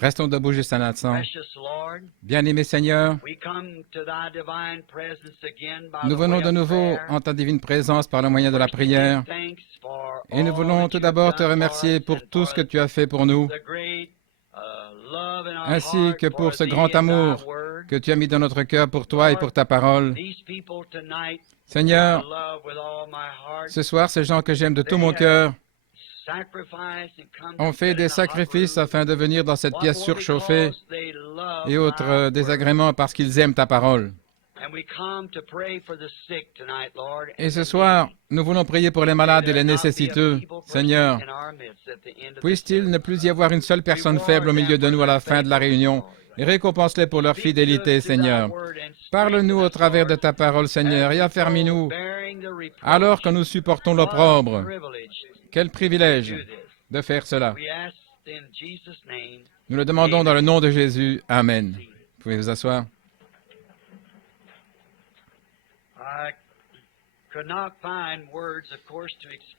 Restons debout juste un instant. Bien-aimé Seigneur, nous venons de nouveau en ta divine présence par le moyen de la prière et nous voulons tout d'abord te remercier pour tout ce que tu as fait pour nous, ainsi que pour ce grand amour que tu as mis dans notre cœur pour toi et pour ta parole. Seigneur, ce soir, ces gens que j'aime de tout mon cœur ont fait des sacrifices afin de venir dans cette pièce surchauffée et autres désagréments parce qu'ils aiment ta parole. Et ce soir, nous voulons prier pour les malades et les nécessiteux. Seigneur, puisse-t-il ne plus y avoir une seule personne faible au milieu de nous à la fin de la réunion, et récompense-les pour leur fidélité, Seigneur. Parle-nous au travers de ta parole, Seigneur, et affermis-nous alors que nous supportons l'opprobre. Quel privilège de faire cela. Nous le demandons dans le nom de Jésus. Amen. Vous pouvez vous asseoir.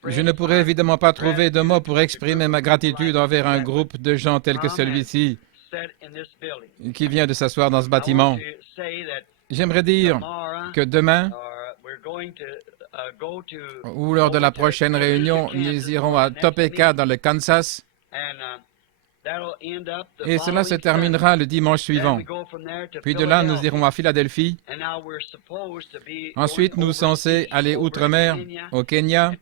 Je ne pourrais évidemment pas trouver de mots pour exprimer ma gratitude envers un groupe de gens tels que celui-ci qui vient de s'asseoir dans ce bâtiment. J'aimerais dire que demain, ou lors de la prochaine réunion, nous irons à Topeka dans le Kansas, et cela se terminera le dimanche suivant. Puis de là, nous irons à Philadelphie. Ensuite, nous sommes censés aller outre-mer, au Kenya,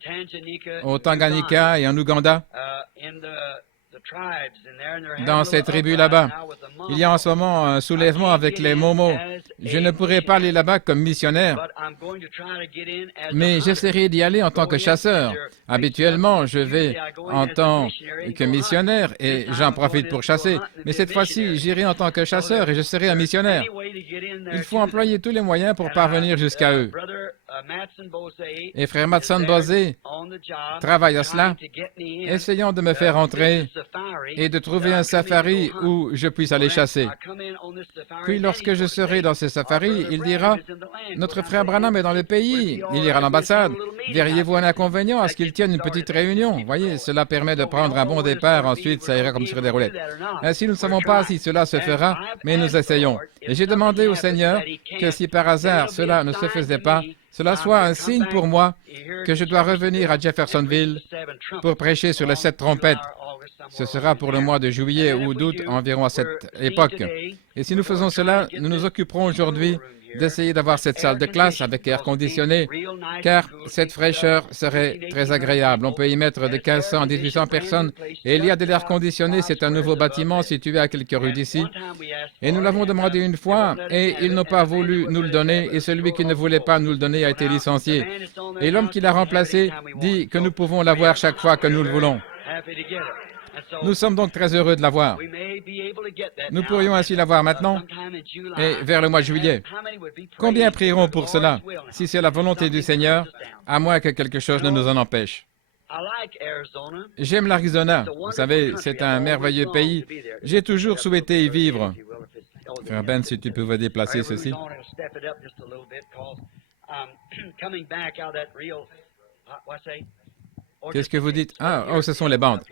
au Tanganyika et en Ouganda, dans ces tribus là-bas. Il y a en ce moment un soulèvement avec les Momos. Je ne pourrai pas aller là-bas comme missionnaire, mais j'essaierai d'y aller en tant que chasseur. Habituellement, je vais en tant que missionnaire et j'en profite pour chasser. Mais cette fois-ci, j'irai en tant que chasseur et je serai un missionnaire. Il faut employer tous les moyens pour parvenir jusqu'à eux. Et frère Matson Bosé travaille à cela. Essayons de me faire entrer et de trouver un safari où je puisse aller chasser. Puis lorsque je serai dans ce safari, il dira « Notre frère Branham est dans le pays, il ira à l'ambassade. Verriez-vous un inconvénient à ce qu'il tienne une petite réunion? » Voyez, cela permet de prendre un bon départ, ensuite ça ira comme sur des roulettes. Ainsi, nous ne savons pas si cela se fera, mais nous essayons. Et j'ai demandé au Seigneur que si par hasard cela ne se faisait pas, cela soit un signe pour moi que je dois revenir à Jeffersonville pour prêcher sur les 7 trompettes. Ce sera pour le mois de juillet ou d'août, environ à cette époque. Et si nous faisons cela, nous nous occuperons aujourd'hui d'essayer d'avoir cette salle de classe avec air conditionné, car cette fraîcheur serait très agréable. On peut y mettre de 1500 à 1800 personnes, et il y a de l'air conditionné. C'est un nouveau bâtiment situé à quelques rues d'ici. Et nous l'avons demandé une fois, et ils n'ont pas voulu nous le donner, et celui qui ne voulait pas nous le donner a été licencié. Et l'homme qui l'a remplacé dit que nous pouvons l'avoir chaque fois que nous le voulons. Nous sommes donc très heureux de l'avoir. Nous pourrions ainsi l'avoir maintenant et vers le mois de juillet. Combien prieront pour cela, si c'est la volonté du Seigneur, à moins que quelque chose ne nous en empêche? J'aime l'Arizona. Vous savez, c'est un merveilleux pays. J'ai toujours souhaité y vivre. Frère Ben, si tu pouvais déplacer ceci. Qu'est-ce que vous dites? Ah, oh, ce sont les bandes.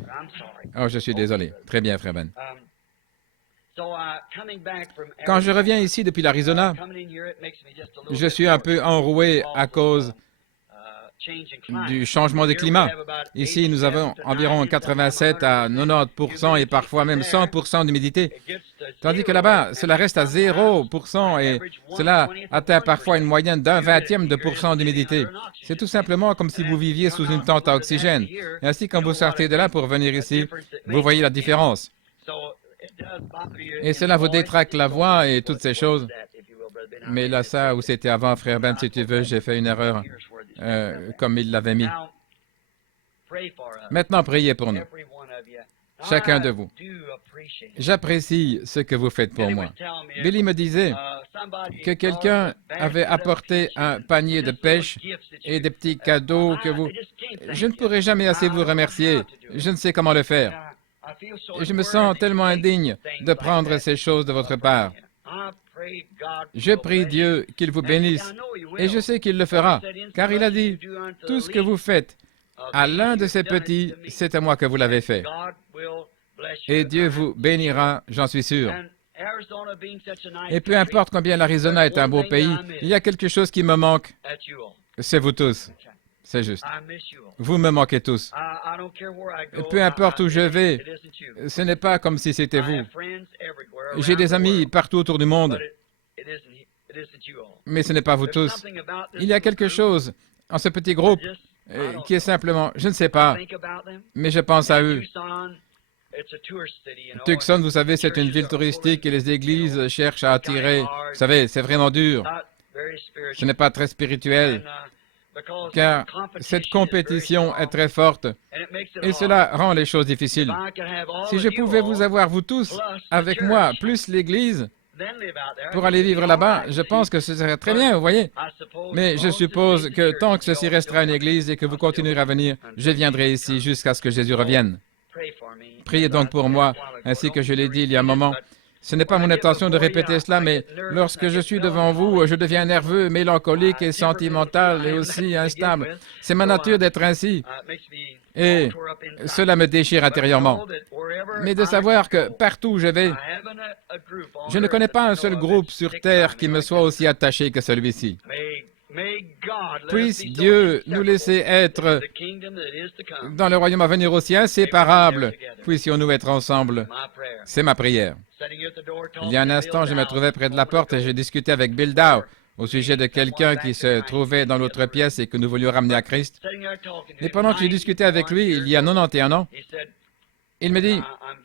Oh, je suis désolé. Très bien, frère Ben. Quand je reviens ici depuis l'Arizona, je suis un peu enroué à cause du changement de climat. Ici, nous avons environ 87 à 90% et parfois même 100% d'humidité. Tandis que là-bas, cela reste à 0% et cela atteint parfois une moyenne d'1/20 de % d'humidité. C'est tout simplement comme si vous viviez sous une tente à oxygène. Et ainsi, quand vous sortez de là pour venir ici, vous voyez la différence. Et cela vous détraque la voix et toutes ces choses. Mais là, ça, où c'était avant, frère Ben, si tu veux, j'ai fait une erreur comme il l'avait mis. Maintenant, priez pour nous. Chacun de vous. J'apprécie ce que vous faites pour moi. Billy me disait que quelqu'un avait apporté un panier de pêche et des petits cadeaux que vous... Je ne pourrai jamais assez vous remercier. Je ne sais comment le faire. Et je me sens tellement indigne de prendre ces choses de votre part. Je prie Dieu qu'il vous bénisse, et je sais qu'il le fera, car il a dit, tout ce que vous faites à l'un de ces petits, c'est à moi que vous l'avez fait. Et Dieu vous bénira, j'en suis sûr. Et peu importe combien l'Arizona est un beau pays, il y a quelque chose qui me manque. C'est vous tous. C'est juste. Vous me manquez tous. Peu importe où je vais, ce n'est pas comme si c'était vous. J'ai des amis partout autour du monde, mais ce n'est pas vous tous. Il y a quelque chose en ce petit groupe qui est simplement, je ne sais pas, mais je pense à eux. Tucson, vous savez, c'est une ville touristique et les églises cherchent à attirer. Vous savez, c'est vraiment dur. Ce n'est pas très spirituel, car cette compétition est très forte et cela rend les choses difficiles. Si je pouvais vous avoir, vous tous, avec moi, plus l'Église, pour aller vivre là-bas, je pense que ce serait très bien, vous voyez. Mais je suppose que tant que ceci restera une Église et que vous continuerez à venir, je viendrai ici jusqu'à ce que Jésus revienne. Priez donc pour moi, ainsi que je l'ai dit il y a un moment. Ce n'est pas mon intention de répéter cela, mais lorsque je suis devant vous, je deviens nerveux, mélancolique et sentimental et aussi instable. C'est ma nature d'être ainsi. Et cela me déchire intérieurement. Mais de savoir que partout où je vais, je ne connais pas un seul groupe sur Terre qui me soit aussi attaché que celui-ci. Puisse Dieu nous laisser être dans le royaume à venir aussi inséparables. Puissions-nous être ensemble. C'est ma prière. Il y a un instant, je me trouvais près de la porte et j'ai discuté avec Bill Dow au sujet de quelqu'un qui se trouvait dans l'autre pièce et que nous voulions ramener à Christ. Et pendant que j'ai discuté avec lui, il y a 91 ans, il me dit,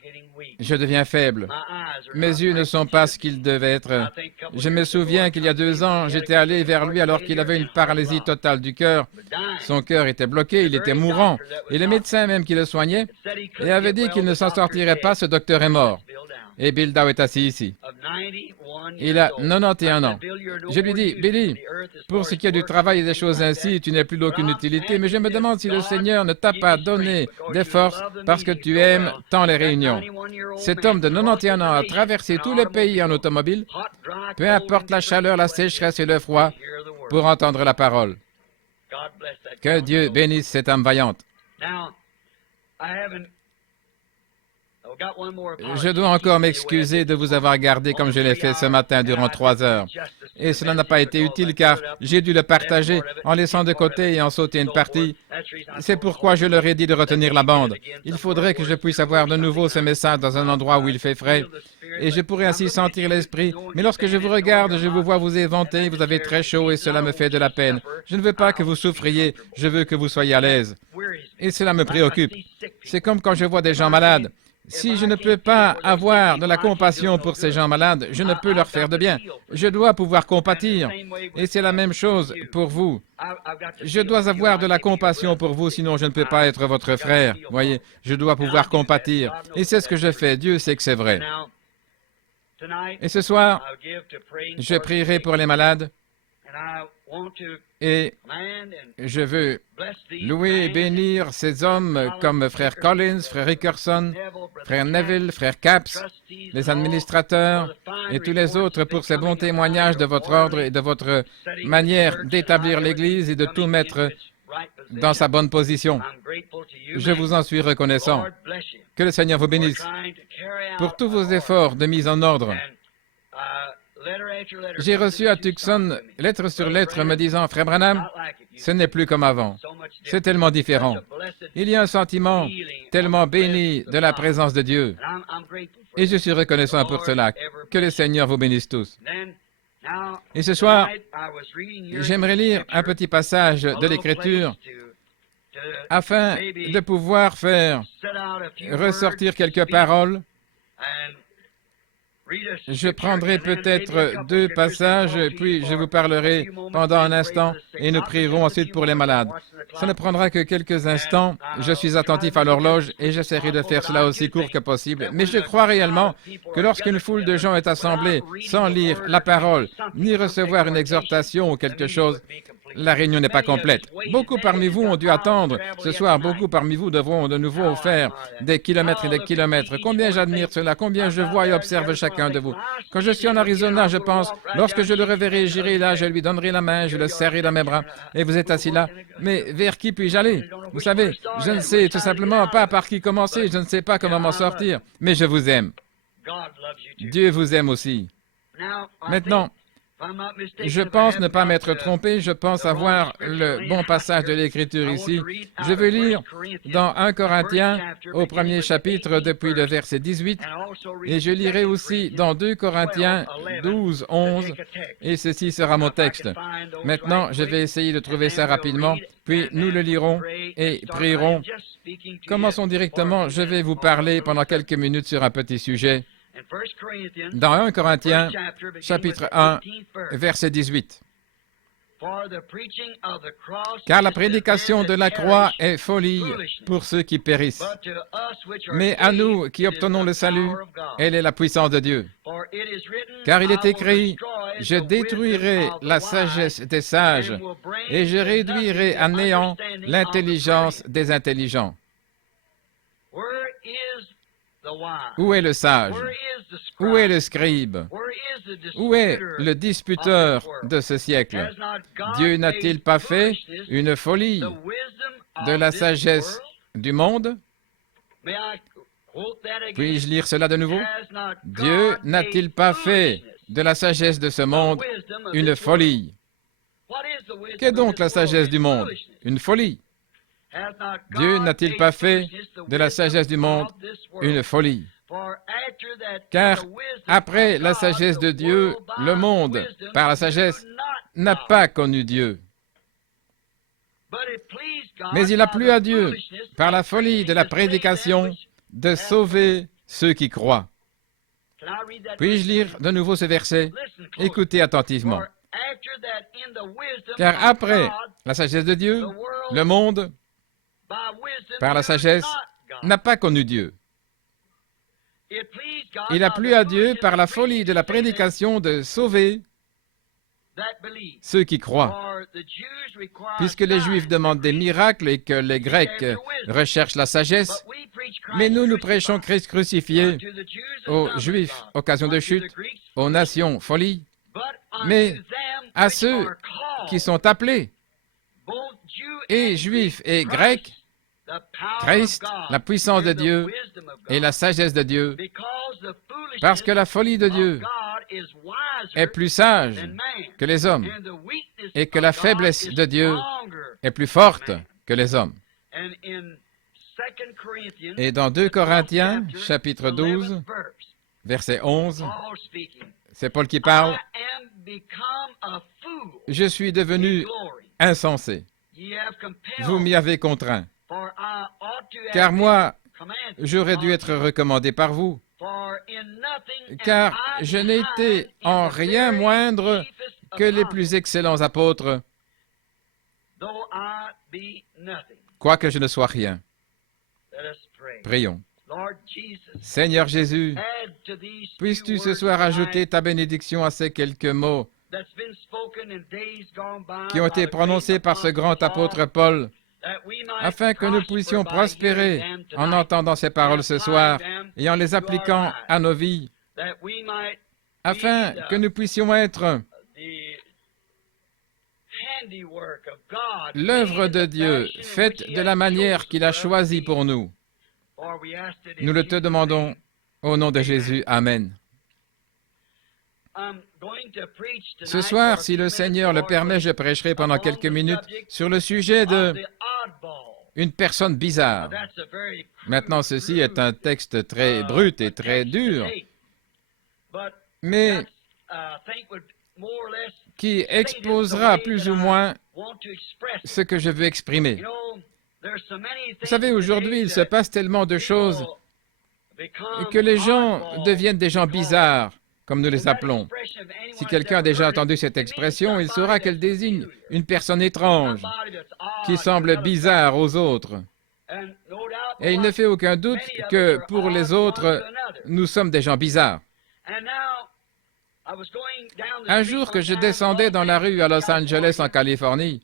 « Je deviens faible. Mes yeux ne sont pas ce qu'ils devaient être. Je me souviens qu'il y a 2 ans, j'étais allé vers lui alors qu'il avait une paralysie totale du cœur. Son cœur était bloqué, il était mourant. Et le médecin même qui le soignait et avait dit qu'il ne s'en sortirait pas, ce docteur est mort. Et Bill Dow est assis ici. Il a 91 ans. Je lui dis, Billy, pour ce qui est du travail et des choses ainsi, tu n'es plus d'aucune utilité, mais je me demande si le Seigneur ne t'a pas donné des forces parce que tu aimes tant les réunions. Cet homme de 91 ans a traversé tout le pays en automobile, peu importe la chaleur, la sécheresse et le froid, pour entendre la parole. Que Dieu bénisse cette âme vaillante. Je dois encore m'excuser de vous avoir gardé comme je l'ai fait ce matin durant 3 heures. Et cela n'a pas été utile car j'ai dû le partager en laissant de côté et en sauter une partie. C'est pourquoi je leur ai dit de retenir la bande. Il faudrait que je puisse avoir de nouveau ce message dans un endroit où il fait frais. Et je pourrais ainsi sentir l'esprit. Mais lorsque je vous regarde, je vous vois vous éventer, vous avez très chaud et cela me fait de la peine. Je ne veux pas que vous souffriez, je veux que vous soyez à l'aise. Et cela me préoccupe. C'est comme quand je vois des gens malades. Si je ne peux pas avoir de la compassion pour ces gens malades, je ne peux leur faire de bien. Je dois pouvoir compatir. Et c'est la même chose pour vous. Je dois avoir de la compassion pour vous, sinon je ne peux pas être votre frère. Voyez, je dois pouvoir compatir. Et c'est ce que je fais. Dieu sait que c'est vrai. Et ce soir, je prierai pour les malades. Et je veux louer et bénir ces hommes comme frère Collins, frère Rickerson, frère Neville, frère Capps, les administrateurs et tous les autres pour ces bons témoignages de votre ordre et de votre manière d'établir l'Église et de tout mettre dans sa bonne position. Je vous en suis reconnaissant. Que le Seigneur vous bénisse pour tous vos efforts de mise en ordre. J'ai reçu à Tucson lettre sur lettre me disant, « Frère Branham, ce n'est plus comme avant. C'est tellement différent. Il y a un sentiment tellement béni de la présence de Dieu. » Et je suis reconnaissant pour cela. Que le Seigneur vous bénisse tous. Et ce soir, j'aimerais lire un petit passage de l'Écriture afin de pouvoir faire ressortir quelques paroles. Je prendrai peut-être 2 passages, puis je vous parlerai pendant un instant et nous prierons ensuite pour les malades. Ça ne prendra que quelques instants. Je suis attentif à l'horloge et j'essaierai de faire cela aussi court que possible. Mais je crois réellement que lorsqu'une foule de gens est assemblée sans lire la parole, ni recevoir une exhortation ou quelque chose, La réunion n'est pas complète. Beaucoup parmi vous ont dû attendre. Ce soir, beaucoup parmi vous devront de nouveau faire des kilomètres et des kilomètres. Combien j'admire cela, combien je vois et observe chacun de vous. Quand je suis en Arizona, je pense, lorsque je le reverrai, j'irai là, je lui donnerai la main, je le serrerai dans mes bras. Et vous êtes assis là. Mais vers qui puis-je aller? Vous savez, je ne sais tout simplement pas par qui commencer, je ne sais pas comment m'en sortir. Mais je vous aime. Dieu vous aime aussi. Maintenant, je pense ne pas m'être trompé, je pense avoir le bon passage de l'Écriture ici. Je veux lire dans 1 Corinthiens, au premier chapitre, depuis le verset 18, et je lirai aussi dans 2 Corinthiens 12, 11, et ceci sera mon texte. Maintenant, je vais essayer de trouver ça rapidement, puis nous le lirons et prierons. Commençons directement, je vais vous parler pendant quelques minutes sur un petit sujet. Dans 1 Corinthiens, chapitre 1, verset 18. Car la prédication de la croix est folie pour ceux qui périssent. Mais à nous qui obtenons le salut, elle est la puissance de Dieu. Car il est écrit, « Je détruirai la sagesse des sages, et je réduirai à néant l'intelligence des intelligents. » Où est le sage? Où est le scribe? Où est le disputeur de ce siècle? Dieu n'a-t-il pas fait une folie de la sagesse du monde? Puis-je lire cela de nouveau? Dieu n'a-t-il pas fait de la sagesse de ce monde une folie? Qu'est donc la sagesse du monde? Une folie. Dieu n'a-t-il pas fait de la sagesse du monde une folie? Car après la sagesse de Dieu, le monde, par la sagesse, n'a pas connu Dieu. Mais il a plu à Dieu, par la folie de la prédication, de sauver ceux qui croient. Puis-je lire de nouveau ce verset? Écoutez attentivement. Car après la sagesse de Dieu, le monde, par la sagesse, n'a pas connu Dieu. Il a plu à Dieu par la folie de la prédication de sauver ceux qui croient. Puisque les Juifs demandent des miracles et que les Grecs recherchent la sagesse, mais nous prêchons Christ crucifié aux Juifs, occasion de chute, aux nations, folie, mais à ceux qui sont appelés, et Juifs et Grecs, Christ, la puissance de Dieu et la sagesse de Dieu, parce que la folie de Dieu est plus sage que les hommes et que la faiblesse de Dieu est plus forte que les hommes. Et dans 2 Corinthiens, chapitre 12, verset 11, c'est Paul qui parle. « Je suis devenu insensé. Vous m'y avez contraint. Car moi, j'aurais dû être recommandé par vous. Car je n'ai été en rien moindre que les plus excellents apôtres, quoique je ne sois rien. » Prions. Seigneur Jésus, puisses-tu ce soir ajouter ta bénédiction à ces quelques mots qui ont été prononcés par ce grand apôtre Paul, afin que nous puissions prospérer en entendant ces paroles ce soir et en les appliquant à nos vies, afin que nous puissions être l'œuvre de Dieu faite de la manière qu'il a choisie pour nous. Nous le te demandons au nom de Jésus. Amen. Ce soir, si le Seigneur le permet, je prêcherai pendant quelques minutes sur le sujet de une personne bizarre. Maintenant, ceci est un texte très brut et très dur, mais qui exposera plus ou moins ce que je veux exprimer. Vous savez, aujourd'hui, il se passe tellement de choses que les gens deviennent des gens bizarres, comme nous les appelons. Si quelqu'un a déjà entendu cette expression, il saura qu'elle désigne une personne étrange, qui semble bizarre aux autres. Et il ne fait aucun doute que pour les autres, nous sommes des gens bizarres. Un jour que je descendais dans la rue à Los Angeles, en Californie,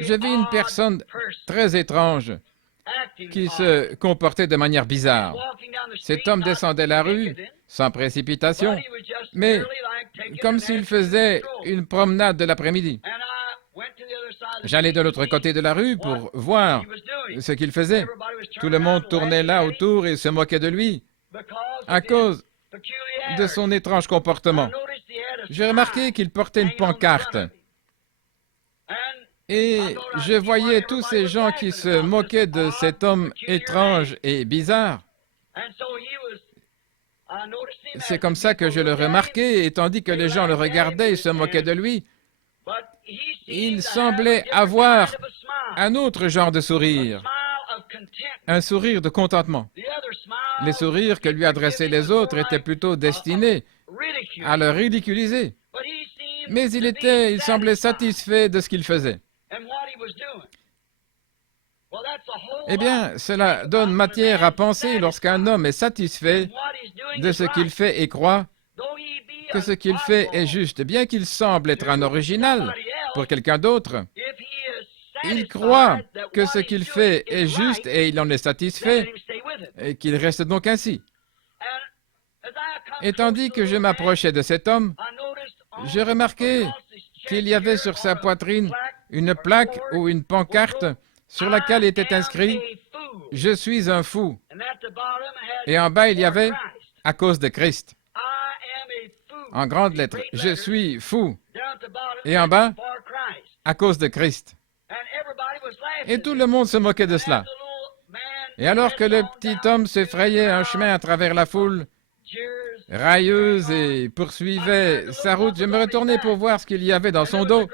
je vis une personne très étrange qui se comportait de manière bizarre. Cet homme descendait la rue sans précipitation, mais comme s'il faisait une promenade de l'après-midi. J'allais de l'autre côté de la rue pour voir ce qu'il faisait. Tout le monde tournait là autour et se moquait de lui à cause de son étrange comportement. J'ai remarqué qu'il portait une pancarte. Et je voyais tous ces gens qui se moquaient de cet homme étrange et bizarre. C'est comme ça que je le remarquais, et tandis que les gens le regardaient et se moquaient de lui, il semblait avoir un autre genre de sourire, un sourire de contentement. Les sourires que lui adressaient les autres étaient plutôt destinés à le ridiculiser. Mais il semblait satisfait de ce qu'il faisait. Eh bien, cela donne matière à penser lorsqu'un homme est satisfait de ce qu'il fait et croit que ce qu'il fait est juste, bien qu'il semble être un original pour quelqu'un d'autre. Il croit que ce qu'il fait est juste et il en est satisfait et qu'il reste donc ainsi. Et tandis que je m'approchais de cet homme, j'ai remarqué qu'il y avait sur sa poitrine une plaque ou une pancarte sur laquelle était inscrit « Je suis un fou ». Et en bas, il y avait « À cause de Christ ». En grandes lettres, « Je suis fou ». Et en bas, « À cause de Christ ». Et tout le monde se moquait de cela. Et alors que le petit homme se frayait un chemin à travers la foule, railleuse, et poursuivait sa route, je me retournai pour voir ce qu'il y avait dans son dos.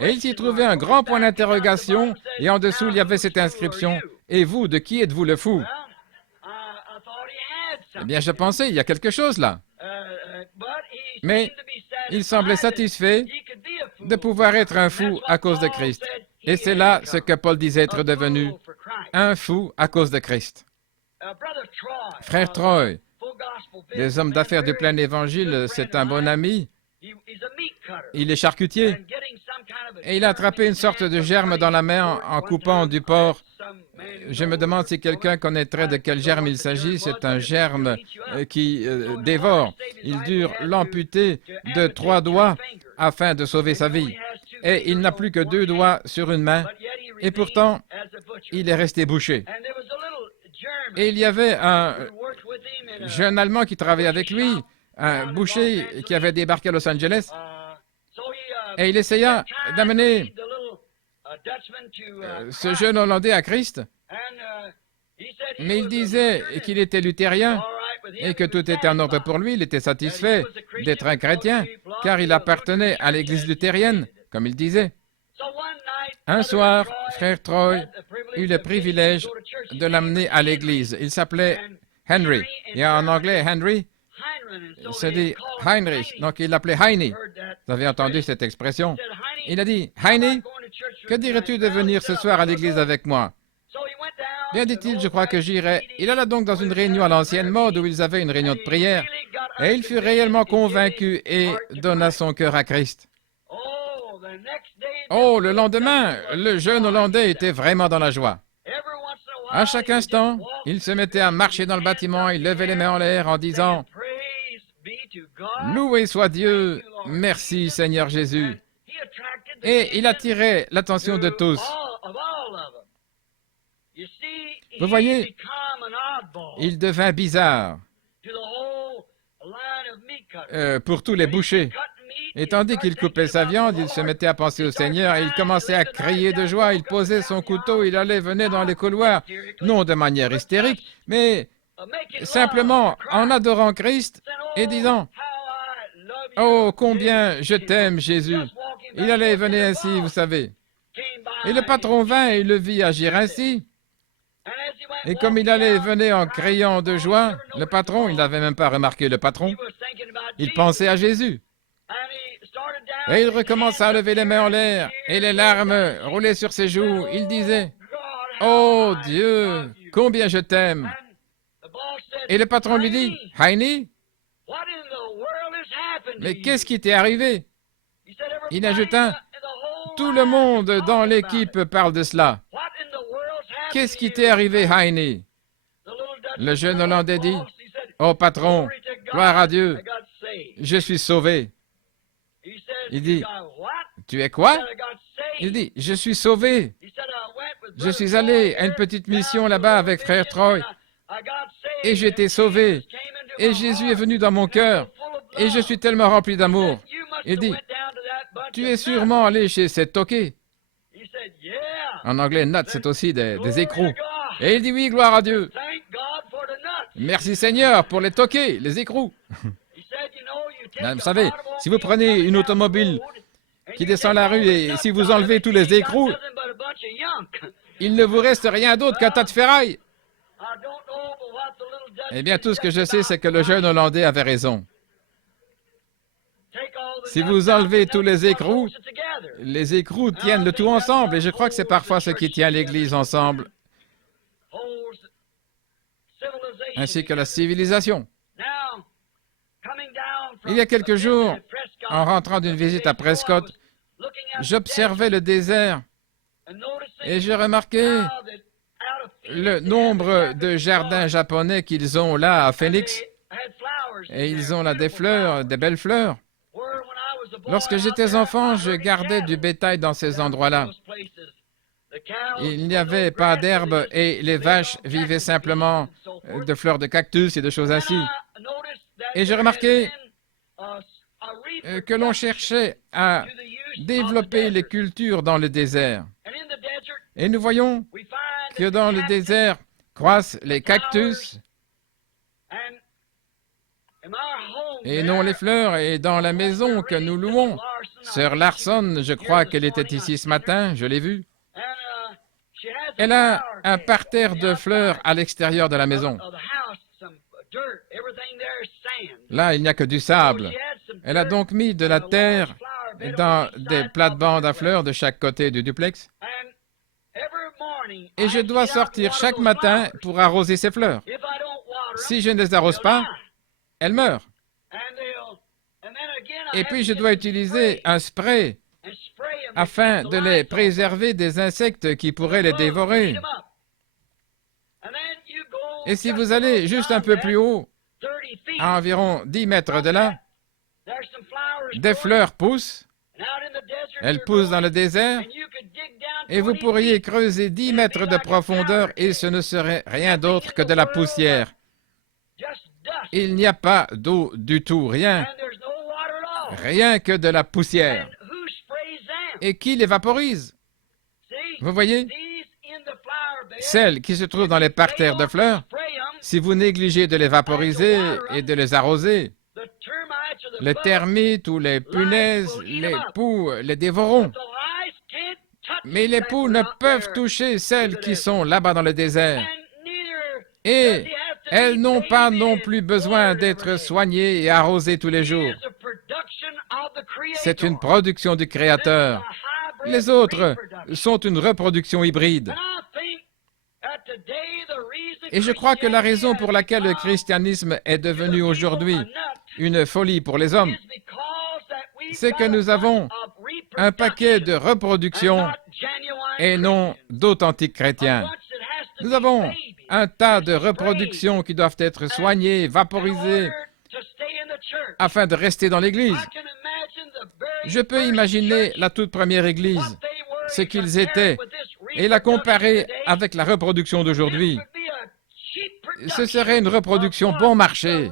Et il s'y trouvait un grand point d'interrogation, et en dessous il y avait cette inscription « Et vous, de qui êtes-vous le fou ?» Eh bien, je pensais, il y a quelque chose là. Mais il semblait satisfait de pouvoir être un fou à cause de Christ. Et c'est là ce que Paul disait être devenu, un fou à cause de Christ. Frère Troy, les hommes d'affaires du plein évangile, c'est un bon ami. Il est charcutier. Et il a attrapé une sorte de germe dans la main en coupant du porc. Je me demande si quelqu'un connaîtrait de quel germe il s'agit. C'est un germe qui dévore. Il dure l'amputer de 3 doigts afin de sauver sa vie. Et il n'a plus que 2 doigts sur une main. Et pourtant, il est resté bouché. Et il y avait un jeune Allemand qui travaillait avec lui, un boucher qui avait débarqué à Los Angeles. Et il essaya d'amener ce jeune Hollandais à Christ. Mais il disait qu'il était luthérien et que tout était en ordre pour lui. Il était satisfait d'être un chrétien, car il appartenait à l'église luthérienne, comme il disait. Un soir, frère Troy eut le privilège de l'amener à l'église. Il s'appelait Henry. Et en anglais, Henry, c'est dit Heinrich. Donc il l'appelait Heini. Vous avez entendu cette expression? Il a dit, Heini, que dirais-tu de venir ce soir à l'église avec moi? Bien, dit-il, je crois que j'irai. Il alla donc dans une réunion à l'ancienne mode où ils avaient une réunion de prière. Et il fut réellement convaincu et donna son cœur à Christ. Oh, le lendemain, le jeune Hollandais était vraiment dans la joie. À chaque instant, il se mettait à marcher dans le bâtiment, il levait les mains en l'air en disant « Loué soit Dieu, merci Seigneur Jésus ». Et il attirait l'attention de tous. Vous voyez, il devint bizarre pour tous les bouchers. Et tandis qu'il coupait sa viande, il se mettait à penser au Seigneur et il commençait à crier de joie. Il posait son couteau, il allait, venait dans les couloirs, non de manière hystérique, mais simplement en adorant Christ et disant « Oh, combien je t'aime, Jésus !» Il allait et venait ainsi, vous savez. Et le patron vint et le vit agir ainsi. Et comme il allait et venait en criant de joie, le patron, il n'avait même pas remarqué le patron, il pensait à Jésus. Et il recommença à lever les mains en l'air, et les larmes roulaient sur ses joues. Il disait, « Oh Dieu, combien je t'aime !» Et le patron lui dit, « Heini, Mais qu'est-ce qui t'est arrivé? Il ajouta, tout le monde dans l'équipe parle de cela. Qu'est-ce qui t'est arrivé, Heine? Le jeune Hollandais dit, oh patron, gloire à Dieu, je suis sauvé. Il dit, tu es quoi? Il dit, je suis sauvé. Je suis allé à une petite mission là-bas avec frère Troy et j'ai été sauvé. Et Jésus est venu dans mon cœur et je suis tellement rempli d'amour. Il dit, tu es sûrement allé chez cette toquée. En anglais, nuts, c'est aussi des écrous. Et il dit, oui, gloire à Dieu. Merci Seigneur pour les toqués, les écrous. Vous savez, si vous prenez une automobile qui descend la rue et si vous enlevez tous les écrous, il ne vous reste rien d'autre qu'un tas de ferraille. Eh bien, tout ce que je sais, c'est que le jeune Hollandais avait raison. Si vous enlevez tous les écrous tiennent le tout ensemble. Et je crois que c'est parfois ce qui tient l'Église ensemble, ainsi que la civilisation. Il y a quelques jours, en rentrant d'une visite à Prescott, j'observais le désert et j'ai remarqué le nombre de jardins japonais qu'ils ont là à Phoenix. Et ils ont là des fleurs, des belles fleurs. Lorsque j'étais enfant, je gardais du bétail dans ces endroits-là. Il n'y avait pas d'herbe et les vaches vivaient simplement de fleurs de cactus et de choses ainsi. Et j'ai remarqué que l'on cherchait à développer les cultures dans le désert. Et nous voyons que dans le désert croissent les cactus et non les fleurs. Et dans la maison que nous louons, Sœur Larson, je crois qu'elle était ici ce matin, je l'ai vue. Elle a un parterre de fleurs à l'extérieur de la maison. Là, il n'y a que du sable. Elle a donc mis de la terre dans des plates-bandes à fleurs de chaque côté du duplex. Et je dois sortir chaque matin pour arroser ces fleurs. Si je ne les arrose pas, elles meurent. Et puis je dois utiliser un spray afin de les préserver des insectes qui pourraient les dévorer. Et si vous allez juste un peu plus haut, à environ 10 mètres de là, des fleurs poussent. Elles poussent dans le désert et vous pourriez creuser 10 mètres de profondeur et ce ne serait rien d'autre que de la poussière. Il n'y a pas d'eau du tout, rien. Rien que de la poussière. Et qui les vaporise? Vous voyez? Celles qui se trouvent dans les parterres de fleurs, si vous négligez de les vaporiser et de les arroser, les termites ou les punaises, les poux les dévoreront. Mais les poux ne peuvent toucher celles qui sont là-bas dans le désert. Et elles n'ont pas non plus besoin d'être soignées et arrosées tous les jours. C'est une production du Créateur. Les autres sont une reproduction hybride. Et je crois que la raison pour laquelle le christianisme est devenu aujourd'hui une folie pour les hommes, c'est que nous avons un paquet de reproductions et non d'authentiques chrétiens. Nous avons un tas de reproductions qui doivent être soignées, vaporisées, afin de rester dans l'Église. Je peux imaginer la toute première Église, ce qu'ils étaient, et la comparer avec la reproduction d'aujourd'hui. Ce serait une reproduction bon marché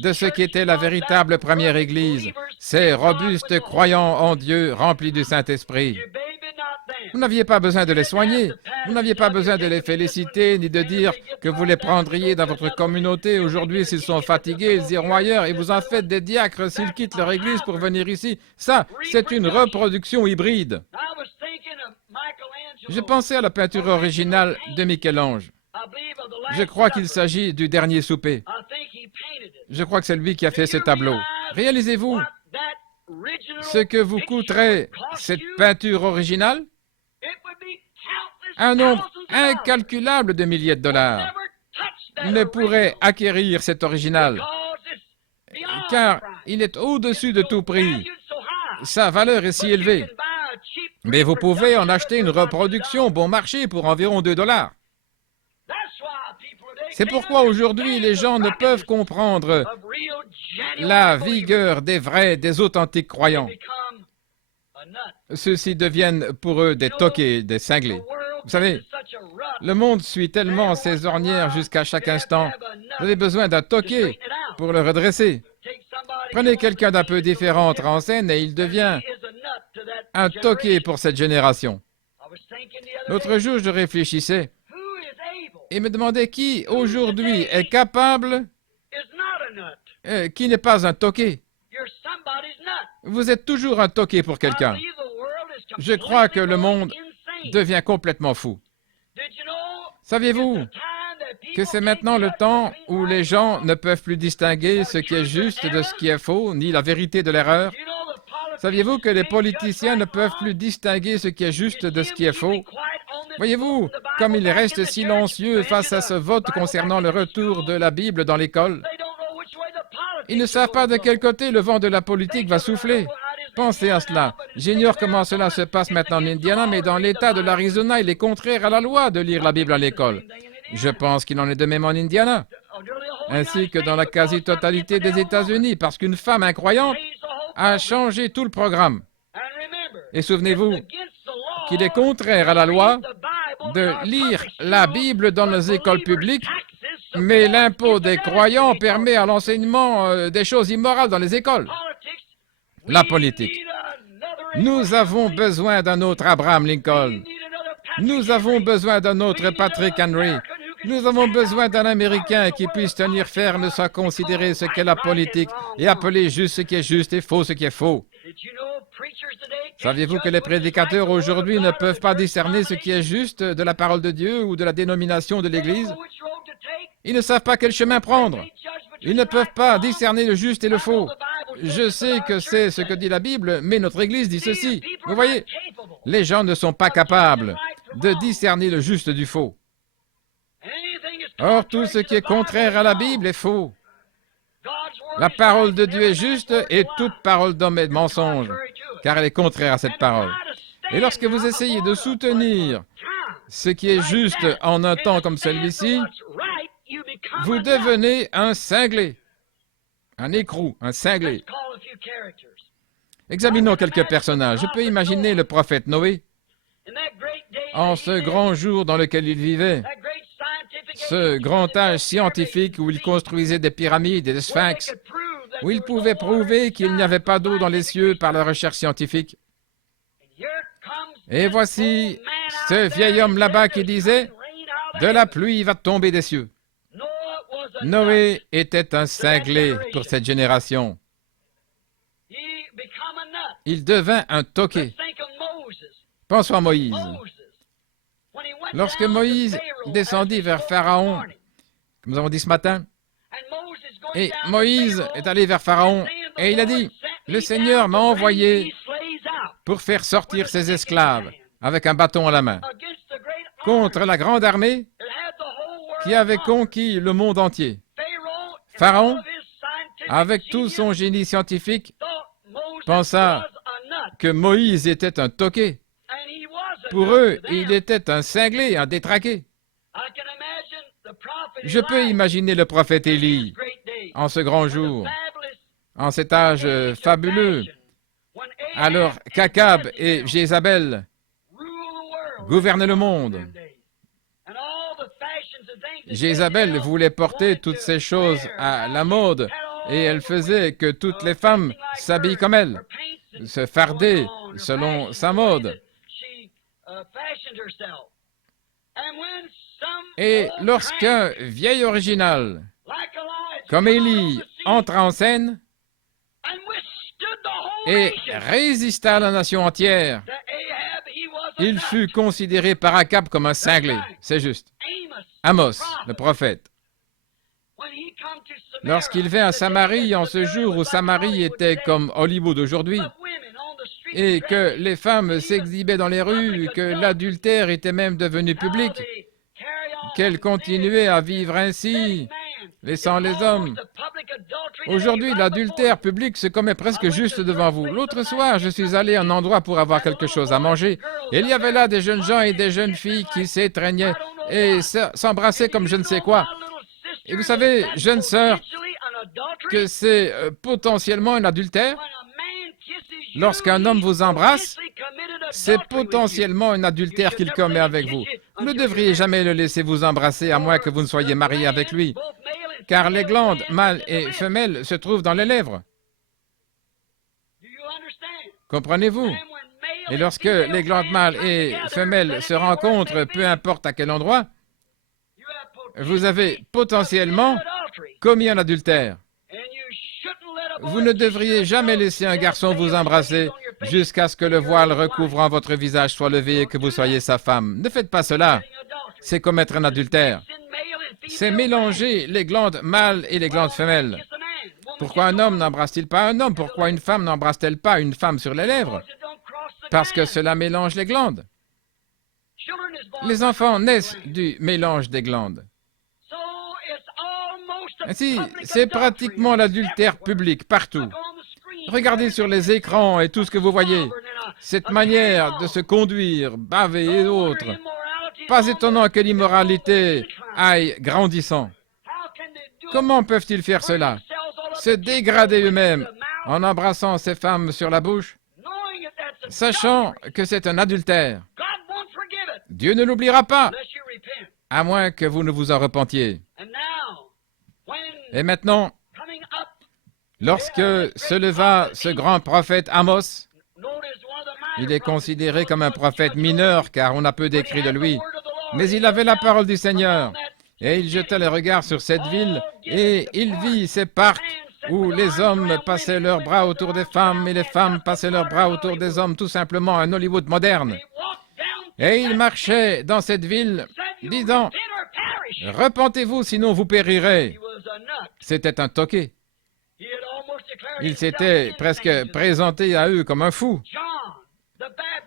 de ce qu'était la véritable première Église, ces robustes croyants en Dieu remplis du Saint-Esprit. Vous n'aviez pas besoin de les soigner, vous n'aviez pas besoin de les féliciter, ni de dire que vous les prendriez dans votre communauté. Aujourd'hui, s'ils sont fatigués, ils iront ailleurs et vous en faites des diacres s'ils quittent leur Église pour venir ici. Ça, c'est une reproduction hybride. Je pensais à la peinture originale de Michel-Ange. Je crois qu'il s'agit du Dernier souper. Je crois que c'est lui qui a fait ce tableau. Réalisez-vous ce que vous coûterait cette peinture originale? Un nombre incalculable de milliers de dollars ne pourrait acquérir cet original, car il est au-dessus de tout prix. Sa valeur est si élevée. Mais vous pouvez en acheter une reproduction bon marché pour environ 2 $. C'est pourquoi aujourd'hui, les gens ne peuvent comprendre la vigueur des vrais, des authentiques croyants. Ceux-ci deviennent pour eux des toqués, des cinglés. Vous savez, le monde suit tellement ses ornières jusqu'à chaque instant. Vous avez besoin d'un toqué pour le redresser. Prenez quelqu'un d'un peu différent en scène et il devient un toqué pour cette génération. L'autre jour, je réfléchissais et me demandais qui aujourd'hui est capable, qui n'est pas un toqué. Vous êtes toujours un toqué pour quelqu'un. Je crois que le monde devient complètement fou. Saviez-vous que c'est maintenant le temps où les gens ne peuvent plus distinguer ce qui est juste de ce qui est faux, ni la vérité de l'erreur? Saviez-vous que les politiciens ne peuvent plus distinguer ce qui est juste de ce qui est faux? Voyez-vous, comme ils restent silencieux face à ce vote concernant le retour de la Bible dans l'école, ils ne savent pas de quel côté le vent de la politique va souffler. Pensez à cela. J'ignore comment cela se passe maintenant en Indiana, mais dans l'État de l'Arizona, il est contraire à la loi de lire la Bible à l'école. Je pense qu'il en est de même en Indiana, ainsi que dans la quasi-totalité des États-Unis, parce qu'une femme incroyante a changé tout le programme. Et souvenez-vous qu'il est contraire à la loi de lire la Bible dans les écoles publiques, mais l'impôt des croyants permet à l'enseignement des choses immorales dans les écoles. La politique. Nous avons besoin d'un autre Abraham Lincoln. Nous avons besoin d'un autre Patrick Henry. Nous avons besoin d'un Américain qui puisse tenir ferme sans considérer ce qu'est la politique et appeler juste ce qui est juste et faux ce qui est faux. Saviez-vous que les prédicateurs aujourd'hui ne peuvent pas discerner ce qui est juste de la parole de Dieu ou de la dénomination de l'Église? Ils ne savent pas quel chemin prendre. Ils ne peuvent pas discerner le juste et le faux. Je sais que c'est ce que dit la Bible, mais notre Église dit ceci. Vous voyez, les gens ne sont pas capables de discerner le juste du faux. Or, tout ce qui est contraire à la Bible est faux. La parole de Dieu est juste et toute parole d'homme est mensonge, car elle est contraire à cette parole. Et lorsque vous essayez de soutenir ce qui est juste en un temps comme celui-ci, vous devenez un cinglé, un écrou, un cinglé. Examinons quelques personnages. Je peux imaginer le prophète Noé, en ce grand jour dans lequel il vivait, ce grand âge scientifique où il construisait des pyramides et des sphinx, où il pouvait prouver qu'il n'y avait pas d'eau dans les cieux par la recherche scientifique. Et voici ce vieil homme là-bas qui disait « De la pluie va tomber des cieux ». Noé était un cinglé pour cette génération. Il devint un toqué. Pensons à Moïse. Lorsque Moïse descendit vers Pharaon, comme nous avons dit ce matin, et Moïse est allé vers Pharaon, et il a dit, « Le Seigneur m'a envoyé pour faire sortir ses esclaves avec un bâton à la main, contre la grande armée qui avait conquis le monde entier. » Pharaon, avec tout son génie scientifique, pensa que Moïse était un toqué. Pour eux, il était un cinglé, un détraqué. Je peux imaginer le prophète Élie en ce grand jour, en cet âge fabuleux, alors qu'Akab et Jézabel gouvernaient le monde. Jézabel voulait porter toutes ces choses à la mode et elle faisait que toutes les femmes s'habillent comme elle, se farder selon sa mode. Et lorsqu'un vieil original, comme Élie, entra en scène et résista à la nation entière, il fut considéré par Akab comme un cinglé. C'est juste. Amos, le prophète. Lorsqu'il vint à Samarie, en ce jour où Samarie était comme Hollywood aujourd'hui, et que les femmes s'exhibaient dans les rues, que l'adultère était même devenu public, qu'elles continuaient à vivre ainsi, laissant les hommes Aujourd'hui, l'adultère public se commet presque juste devant vous. L'autre soir, je suis allé à un endroit pour avoir quelque chose à manger. Et il y avait là des jeunes gens et des jeunes filles qui s'étreignaient et s'embrassaient comme je ne sais quoi. Et vous savez, jeune sœur, que c'est potentiellement un adultère. Lorsqu'un homme vous embrasse, c'est potentiellement un adultère qu'il commet avec vous. Vous ne devriez jamais le laisser vous embrasser à moins que vous ne soyez marié avec lui, car les glandes mâles et femelles se trouvent dans les lèvres. Comprenez-vous? Et lorsque les glandes mâles et femelles se rencontrent, peu importe à quel endroit, vous avez potentiellement commis un adultère. Vous ne devriez jamais laisser un garçon vous embrasser jusqu'à ce que le voile recouvrant votre visage soit levé et que vous soyez sa femme. Ne faites pas cela. C'est commettre un adultère. C'est mélanger les glandes mâles et les glandes femelles. Pourquoi un homme n'embrasse-t-il pas un homme? Pourquoi une femme n'embrasse-t-elle pas une femme sur les lèvres? Parce que cela mélange les glandes. Les enfants naissent du mélange des glandes. Ainsi, c'est pratiquement l'adultère public partout. Regardez sur les écrans et tout ce que vous voyez. Cette manière de se conduire, baver et autres. Pas étonnant que l'immoralité aille grandissant. Comment peuvent-ils faire cela? Se dégrader eux-mêmes en embrassant ces femmes sur la bouche, sachant que c'est un adultère. Dieu ne l'oubliera pas, à moins que vous ne vous en repentiez. Et maintenant, lorsque se leva ce grand prophète Amos, il est considéré comme un prophète mineur car on a peu d'écrits de lui, mais il avait la parole du Seigneur et il jeta les regards sur cette ville et il vit ces parcs où les hommes passaient leurs bras autour des femmes et les femmes passaient leurs bras autour des hommes, tout simplement un Hollywood moderne. Et il marchait dans cette ville disant « Repentez-vous, sinon vous périrez ». C'était un toqué. Il s'était presque présenté à eux comme un fou.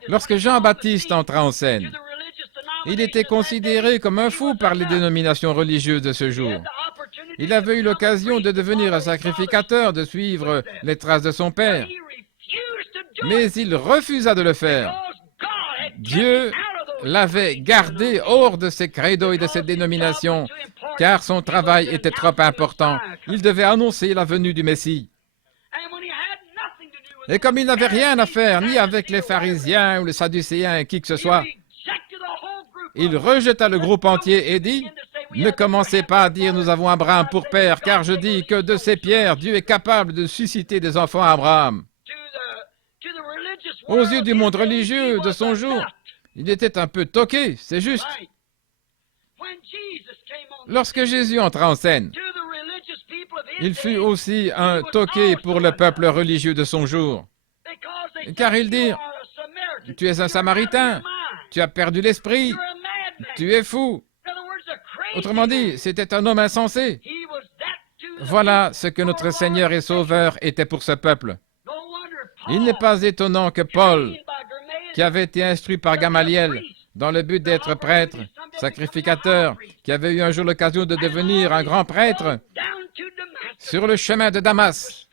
Lorsque Jean-Baptiste entra en scène, il était considéré comme un fou par les dénominations religieuses de ce jour. Il avait eu l'occasion de devenir un sacrificateur, de suivre les traces de son père. Mais il refusa de le faire. Dieu l'avait gardé hors de ses credos et de ses dénominations, car son travail était trop important. Il devait annoncer la venue du Messie. Et comme il n'avait rien à faire, ni avec les pharisiens ou les sadducéens, qui que ce soit, il rejeta le groupe entier et dit « Ne commencez pas à dire « Nous avons Abraham pour père », car je dis que de ces pierres, Dieu est capable de susciter des enfants à Abraham. » Aux yeux du monde religieux de son jour, il était un peu toqué, c'est juste. Lorsque Jésus entra en scène, il fut aussi un toqué pour le peuple religieux de son jour. Car il dit, tu es un Samaritain, tu as perdu l'esprit, tu es fou. Autrement dit, c'était un homme insensé. Voilà ce que notre Seigneur et Sauveur était pour ce peuple. Il n'est pas étonnant que Paul, qui avait été instruit par Gamaliel dans le but d'être prêtre, sacrificateur, qui avait eu un jour l'occasion de devenir un grand prêtre, sur le chemin de Damas,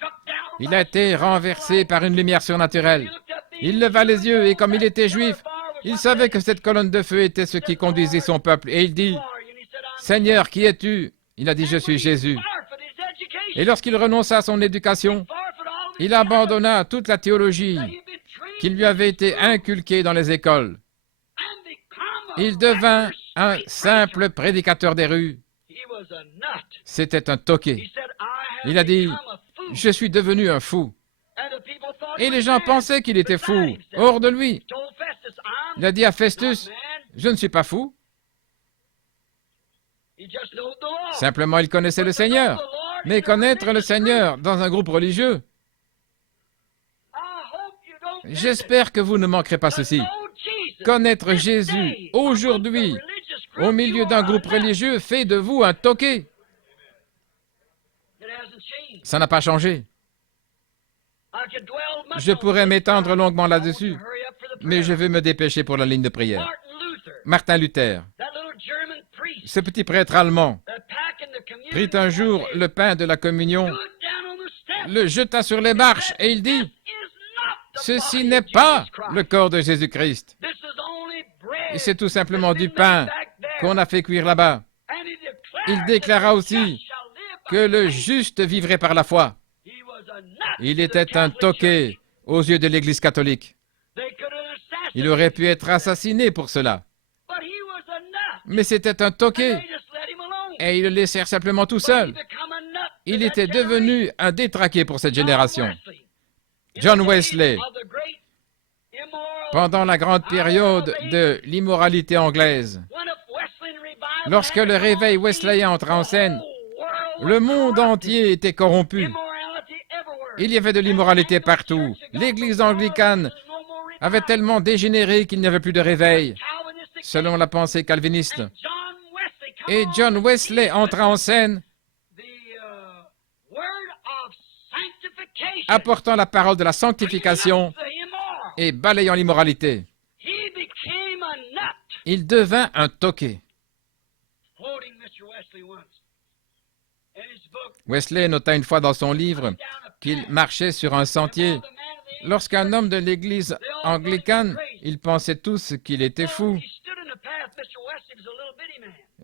il a été renversé par une lumière surnaturelle. Il leva les yeux et comme il était juif, il savait que cette colonne de feu était ce qui conduisait son peuple. Et il dit, « Seigneur, qui es-tu » Il a dit, « Je suis Jésus. » Et lorsqu'il renonça à son éducation, il abandonna toute la théologie qui lui avait été inculquée dans les écoles. Il devint un simple prédicateur des rues. C'était un toqué. Il a dit, « Je suis devenu un fou. » Et les gens pensaient qu'il était fou, hors de lui. Il a dit à Festus, « Je ne suis pas fou. » Simplement, il connaissait le Seigneur. Mais connaître le Seigneur dans un groupe religieux, j'espère que vous ne manquerez pas ceci. Connaître Jésus aujourd'hui, au milieu d'un groupe religieux, fait de vous un toqué. Ça n'a pas changé. Je pourrais m'étendre longuement là-dessus, mais je vais me dépêcher pour la ligne de prière. Martin Luther, ce petit prêtre allemand, prit un jour le pain de la communion le jeta sur les marches et il dit, ceci n'est pas le corps de Jésus-Christ. Et c'est tout simplement du pain qu'on a fait cuire là-bas. Il déclara aussi que le juste vivrait par la foi. Il était un toqué aux yeux de l'Église catholique. Il aurait pu être assassiné pour cela. Mais c'était un toqué. Et ils le laissèrent simplement tout seul. Il était devenu un détraqué pour cette génération. John Wesley, pendant la grande période de l'immoralité anglaise, lorsque le réveil wesleyen entra en scène, le monde entier était corrompu. Il y avait de l'immoralité partout. L'Église anglicane avait tellement dégénéré qu'il n'y avait plus de réveil, selon la pensée calviniste. Et John Wesley entra en scène, apportant la parole de la sanctification et balayant l'immoralité. Il devint un toqué. Wesley nota une fois dans son livre qu'il marchait sur un sentier. Lorsqu'un homme de l'Église anglicane, ils pensaient tous qu'il était fou.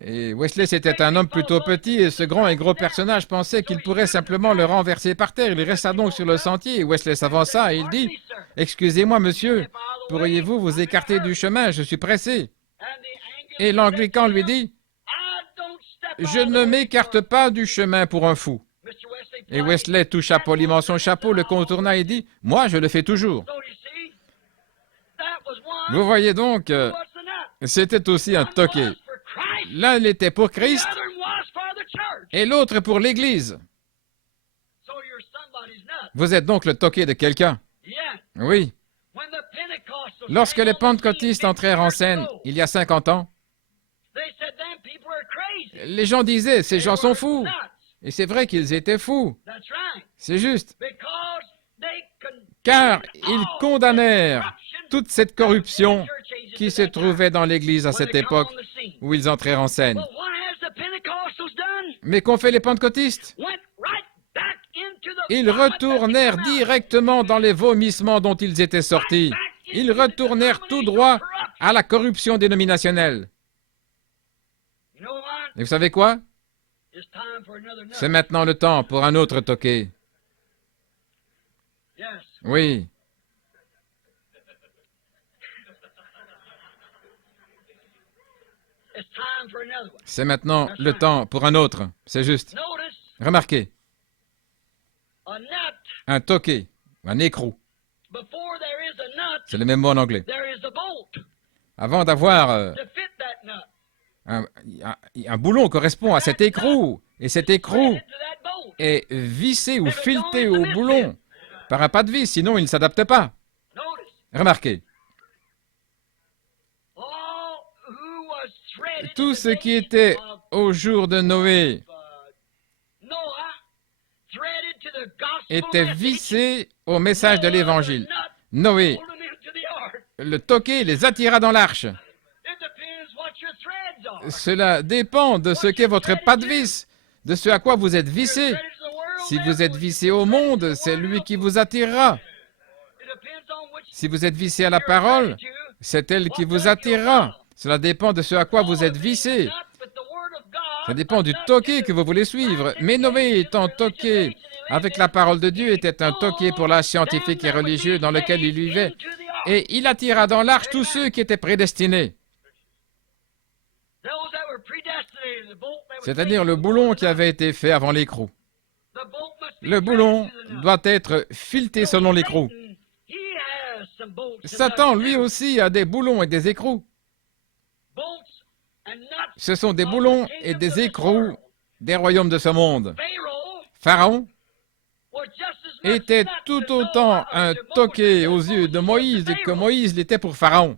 Et Wesley, c'était un homme plutôt petit, et ce grand et gros personnage pensait qu'il pourrait simplement le renverser par terre. Il resta donc sur le sentier, et Wesley s'avança et il dit, « Excusez-moi, monsieur, pourriez-vous vous écarter du chemin? Je suis pressé. » Et l'Anglican lui dit, « Je ne m'écarte pas du chemin pour un fou. » Et Wesley toucha poliment son chapeau, le contourna et dit, « Moi, je le fais toujours. » Vous voyez donc, c'était aussi un toqué. L'un il était pour Christ et l'autre pour l'Église. Vous êtes donc le toqué de quelqu'un. Oui. Lorsque les pentecôtistes entrèrent en scène, il y a 50 ans, les gens disaient, ces gens sont fous. Et c'est vrai qu'ils étaient fous. C'est juste. Car ils condamnèrent toute cette corruption qui se trouvait dans l'Église à cette époque où ils entrèrent en scène. Mais qu'ont fait les pentecôtistes? Ils retournèrent directement dans les vomissements dont ils étaient sortis. Ils retournèrent tout droit à la corruption dénominationnelle. Et vous savez quoi? C'est maintenant le temps pour un autre toqué. Oui. C'est maintenant le temps pour un autre. C'est juste. Remarquez. Un toqué, un écrou. C'est le même mot en anglais. Avant d'avoir un boulon correspond à cet écrou. Et cet écrou est vissé ou fileté au boulon par un pas de vis, sinon il ne s'adapte pas. Remarquez. Tout ce qui était au jour de Noé était vissé au message de l'Évangile. Noé, le toqué, les attira dans l'arche. Cela dépend de ce qu'est votre pas de vis, de ce à quoi vous êtes vissé. Si vous êtes vissé au monde, c'est lui qui vous attirera. Si vous êtes vissé à la parole, c'est elle qui vous attirera. Cela dépend de ce à quoi vous êtes vissé. Ça dépend du toqué que vous voulez suivre. Mais Noé, étant toqué avec la parole de Dieu, était un toqué pour l'âge scientifique et religieux dans lequel il vivait. Et il attira dans l'arche tous ceux qui étaient prédestinés. C'est-à-dire le boulon qui avait été fait avant l'écrou. Le boulon doit être fileté selon l'écrou. Satan, lui aussi, a des boulons et des écrous. Ce sont des boulons et des écrous des royaumes de ce monde. Pharaon était tout autant un toqué aux yeux de Moïse que Moïse l'était pour Pharaon.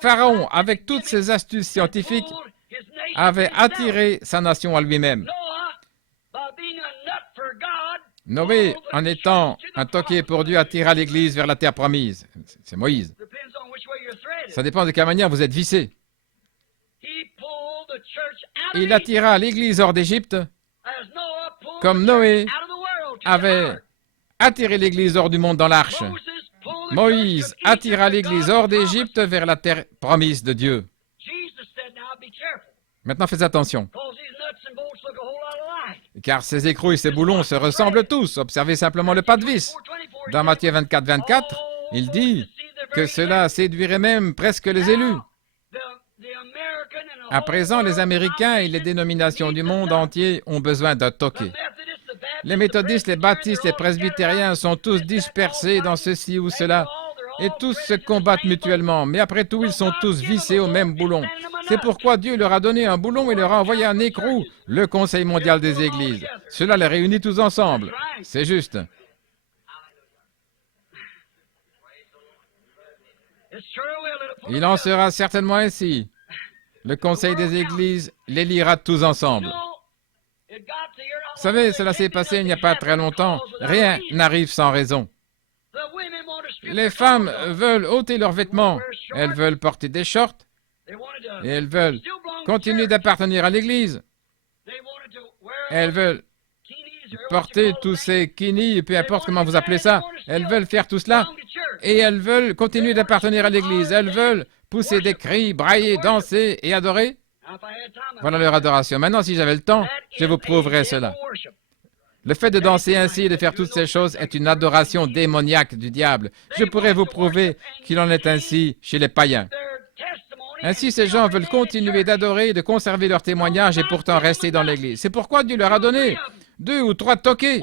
Pharaon, avec toutes ses astuces scientifiques, avait attiré sa nation à lui-même. Noé, en étant un toqué pour Dieu, attira l'Église vers la terre promise. C'est Moïse. Ça dépend de quelle manière vous êtes vissé. Il attira l'Église hors d'Égypte, comme Noé avait attiré l'Église hors du monde dans l'arche. Moïse attira l'Église hors d'Égypte vers la terre promise de Dieu. Maintenant, faites attention, car ces écrous et ces boulons se ressemblent tous. Observez simplement le pas de vis. Dans Matthieu 24, 24, il dit que cela séduirait même presque les élus. À présent, les Américains et les dénominations du monde entier ont besoin d'un toqué. Les méthodistes, les baptistes, les presbytériens sont tous dispersés dans ceci ou cela, et tous se combattent mutuellement. Mais après tout, ils sont tous vissés au même boulon. C'est pourquoi Dieu leur a donné un boulon et leur a envoyé un écrou, le Conseil mondial des Églises. Cela les réunit tous ensemble. C'est juste. Il en sera certainement ainsi. Le Conseil des Églises les liera tous ensemble. Vous savez, cela s'est passé il n'y a pas très longtemps. Rien n'arrive sans raison. Les femmes veulent ôter leurs vêtements. Elles veulent porter des shorts. Et elles veulent continuer d'appartenir à l'Église. Elles veulent porter tous ces kinis, peu importe comment vous appelez ça. Elles veulent faire tout cela. Et elles veulent continuer d'appartenir à l'Église. Elles veulent pousser des cris, brailler, danser et adorer. Voilà leur adoration. Maintenant, si j'avais le temps, je vous prouverais cela. Le fait de danser ainsi et de faire toutes ces choses est une adoration démoniaque du diable. Je pourrais vous prouver qu'il en est ainsi chez les païens. Ainsi, ces gens veulent continuer d'adorer et de conserver leur témoignage et pourtant rester dans l'Église. C'est pourquoi Dieu leur a donné 2 ou 3 toqués.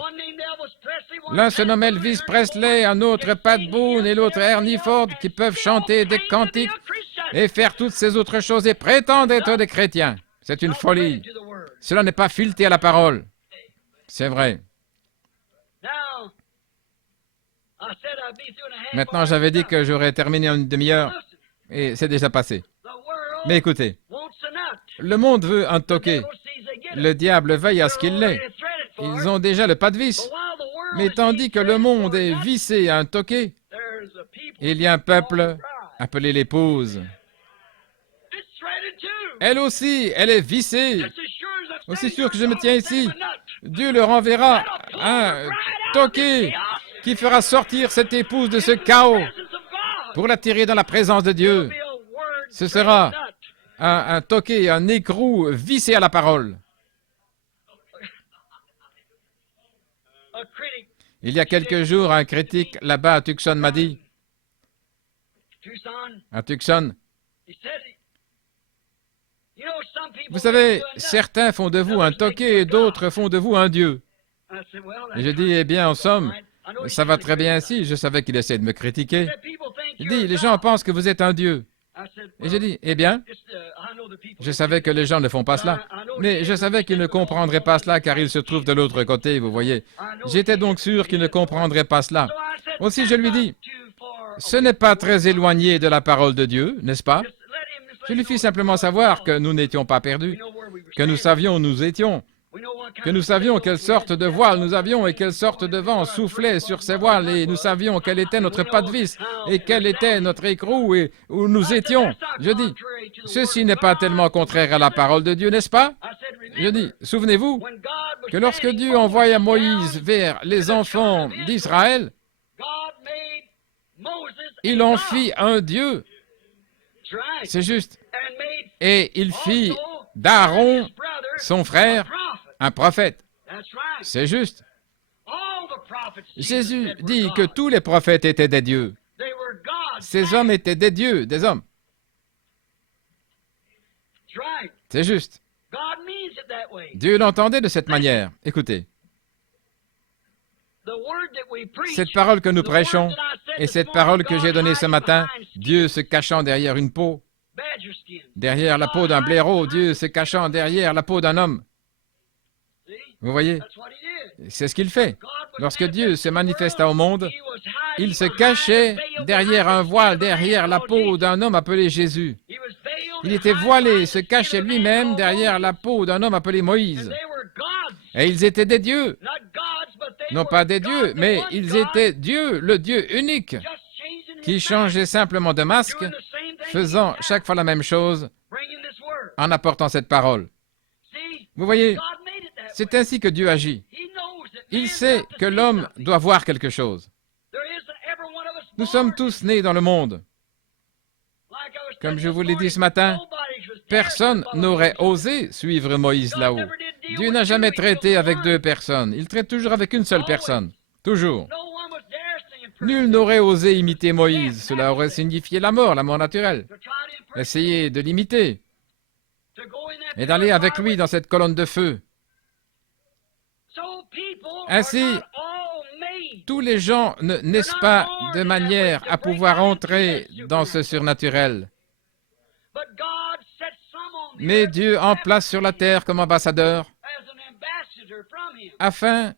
L'un se nomme Elvis Presley, un autre Pat Boone et l'autre Ernie Ford, qui peuvent chanter des cantiques et faire toutes ces autres choses et prétendent être des chrétiens. C'est une folie. Cela n'est pas fileté à la parole. C'est vrai. Maintenant, j'avais dit que j'aurais terminé en une demi-heure et c'est déjà passé. Mais écoutez, le monde veut un toqué. Le diable veille à ce qu'il l'ait. Ils ont déjà le pas de vis. Mais tandis que le monde est vissé à un toqué, il y a un peuple appelé l'épouse. Elle aussi, elle est vissée. Aussi sûr que je me tiens ici, Dieu leur enverra un toqué qui fera sortir cette épouse de ce chaos pour l'attirer dans la présence de Dieu. Ce sera un toqué, un écrou vissé à la parole. Il y a quelques jours, un critique là-bas à Tucson m'a dit, à Tucson, vous savez, certains font de vous un toqué et d'autres font de vous un Dieu. Et je dis, eh bien, en somme, ça va très bien ainsi. Je savais qu'il essayait de me critiquer. Il dit, les gens pensent que vous êtes un Dieu. Et j'ai dit, eh bien, je savais que les gens ne font pas cela. Mais je savais qu'ils ne comprendraient pas cela car ils se trouvent de l'autre côté, vous voyez. J'étais donc sûr qu'ils ne comprendraient pas cela. Aussi, je lui dis, ce n'est pas très éloigné de la parole de Dieu, n'est-ce pas? Je lui fis simplement savoir que nous n'étions pas perdus, que nous savions où nous étions, que nous savions quelle sorte de voile nous avions et quelle sorte de vent soufflait sur ces voiles et nous savions quel était notre pas de vis et quel était notre écrou et où nous étions. Je dis, ceci n'est pas tellement contraire à la parole de Dieu, n'est-ce pas? Je dis, souvenez-vous que lorsque Dieu envoya Moïse vers les enfants d'Israël, il en fit un Dieu. C'est juste. Et il fit d'Aaron, son frère, un prophète. C'est juste. Jésus dit que tous les prophètes étaient des dieux. Ces hommes étaient des dieux, des hommes. C'est juste. Dieu l'entendait de cette manière. Écoutez. Cette parole que nous prêchons et cette parole que j'ai donnée ce matin, Dieu se cachant derrière une peau, derrière la peau d'un blaireau, Dieu se cachant derrière la peau d'un homme. Vous voyez? C'est ce qu'il fait. Lorsque Dieu se manifesta au monde, il se cachait derrière un voile, derrière la peau d'un homme appelé Jésus. Il était voilé, se cachait lui-même derrière la peau d'un homme appelé Moïse. Et ils étaient des dieux. Non pas des dieux, mais ils étaient Dieu, le Dieu unique, qui changeait simplement de masque, faisant chaque fois la même chose en apportant cette parole. Vous voyez, c'est ainsi que Dieu agit. Il sait que l'homme doit voir quelque chose. Nous sommes tous nés dans le monde. Comme je vous l'ai dit ce matin, personne n'aurait osé suivre Moïse là-haut. Dieu n'a jamais traité avec deux personnes. Il traite toujours avec une seule personne. Toujours. Nul n'aurait osé imiter Moïse. Cela aurait signifié la mort naturelle. Essayez de l'imiter et d'aller avec lui dans cette colonne de feu. Ainsi, tous les gens ne naissent pas de manière à pouvoir entrer dans ce surnaturel. Mais Dieu en place sur la terre comme ambassadeur afin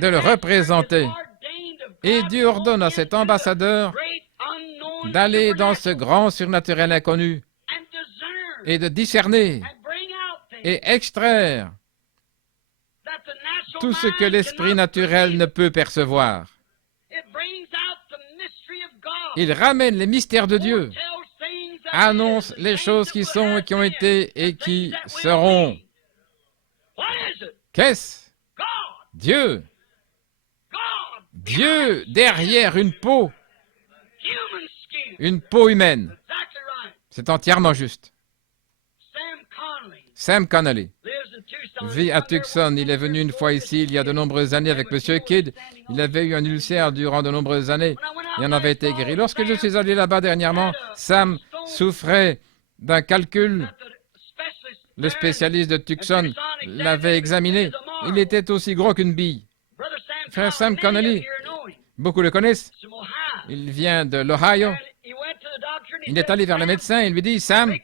de le représenter. Et Dieu ordonne à cet ambassadeur d'aller dans ce grand surnaturel inconnu et de discerner et extraire tout ce que l'esprit naturel ne peut percevoir. Il ramène les mystères de Dieu, annonce les choses qui sont et qui ont été et qui seront. Qu'est-ce? Dieu. Dieu derrière une peau humaine. C'est entièrement juste. Sam Connolly vit à Tucson. Il est venu une fois ici il y a de nombreuses années avec M. Kidd. Il avait eu un ulcère durant de nombreuses années. Il en avait été guéri. Lorsque je suis allé là-bas dernièrement, Sam souffrait d'un calcul. Le spécialiste de Tucson l'avait examiné. Il était aussi gros qu'une bille. Frère Sam Connolly, beaucoup le connaissent. Il vient de l'Ohio. Il est allé vers le médecin et lui dit, « Sam,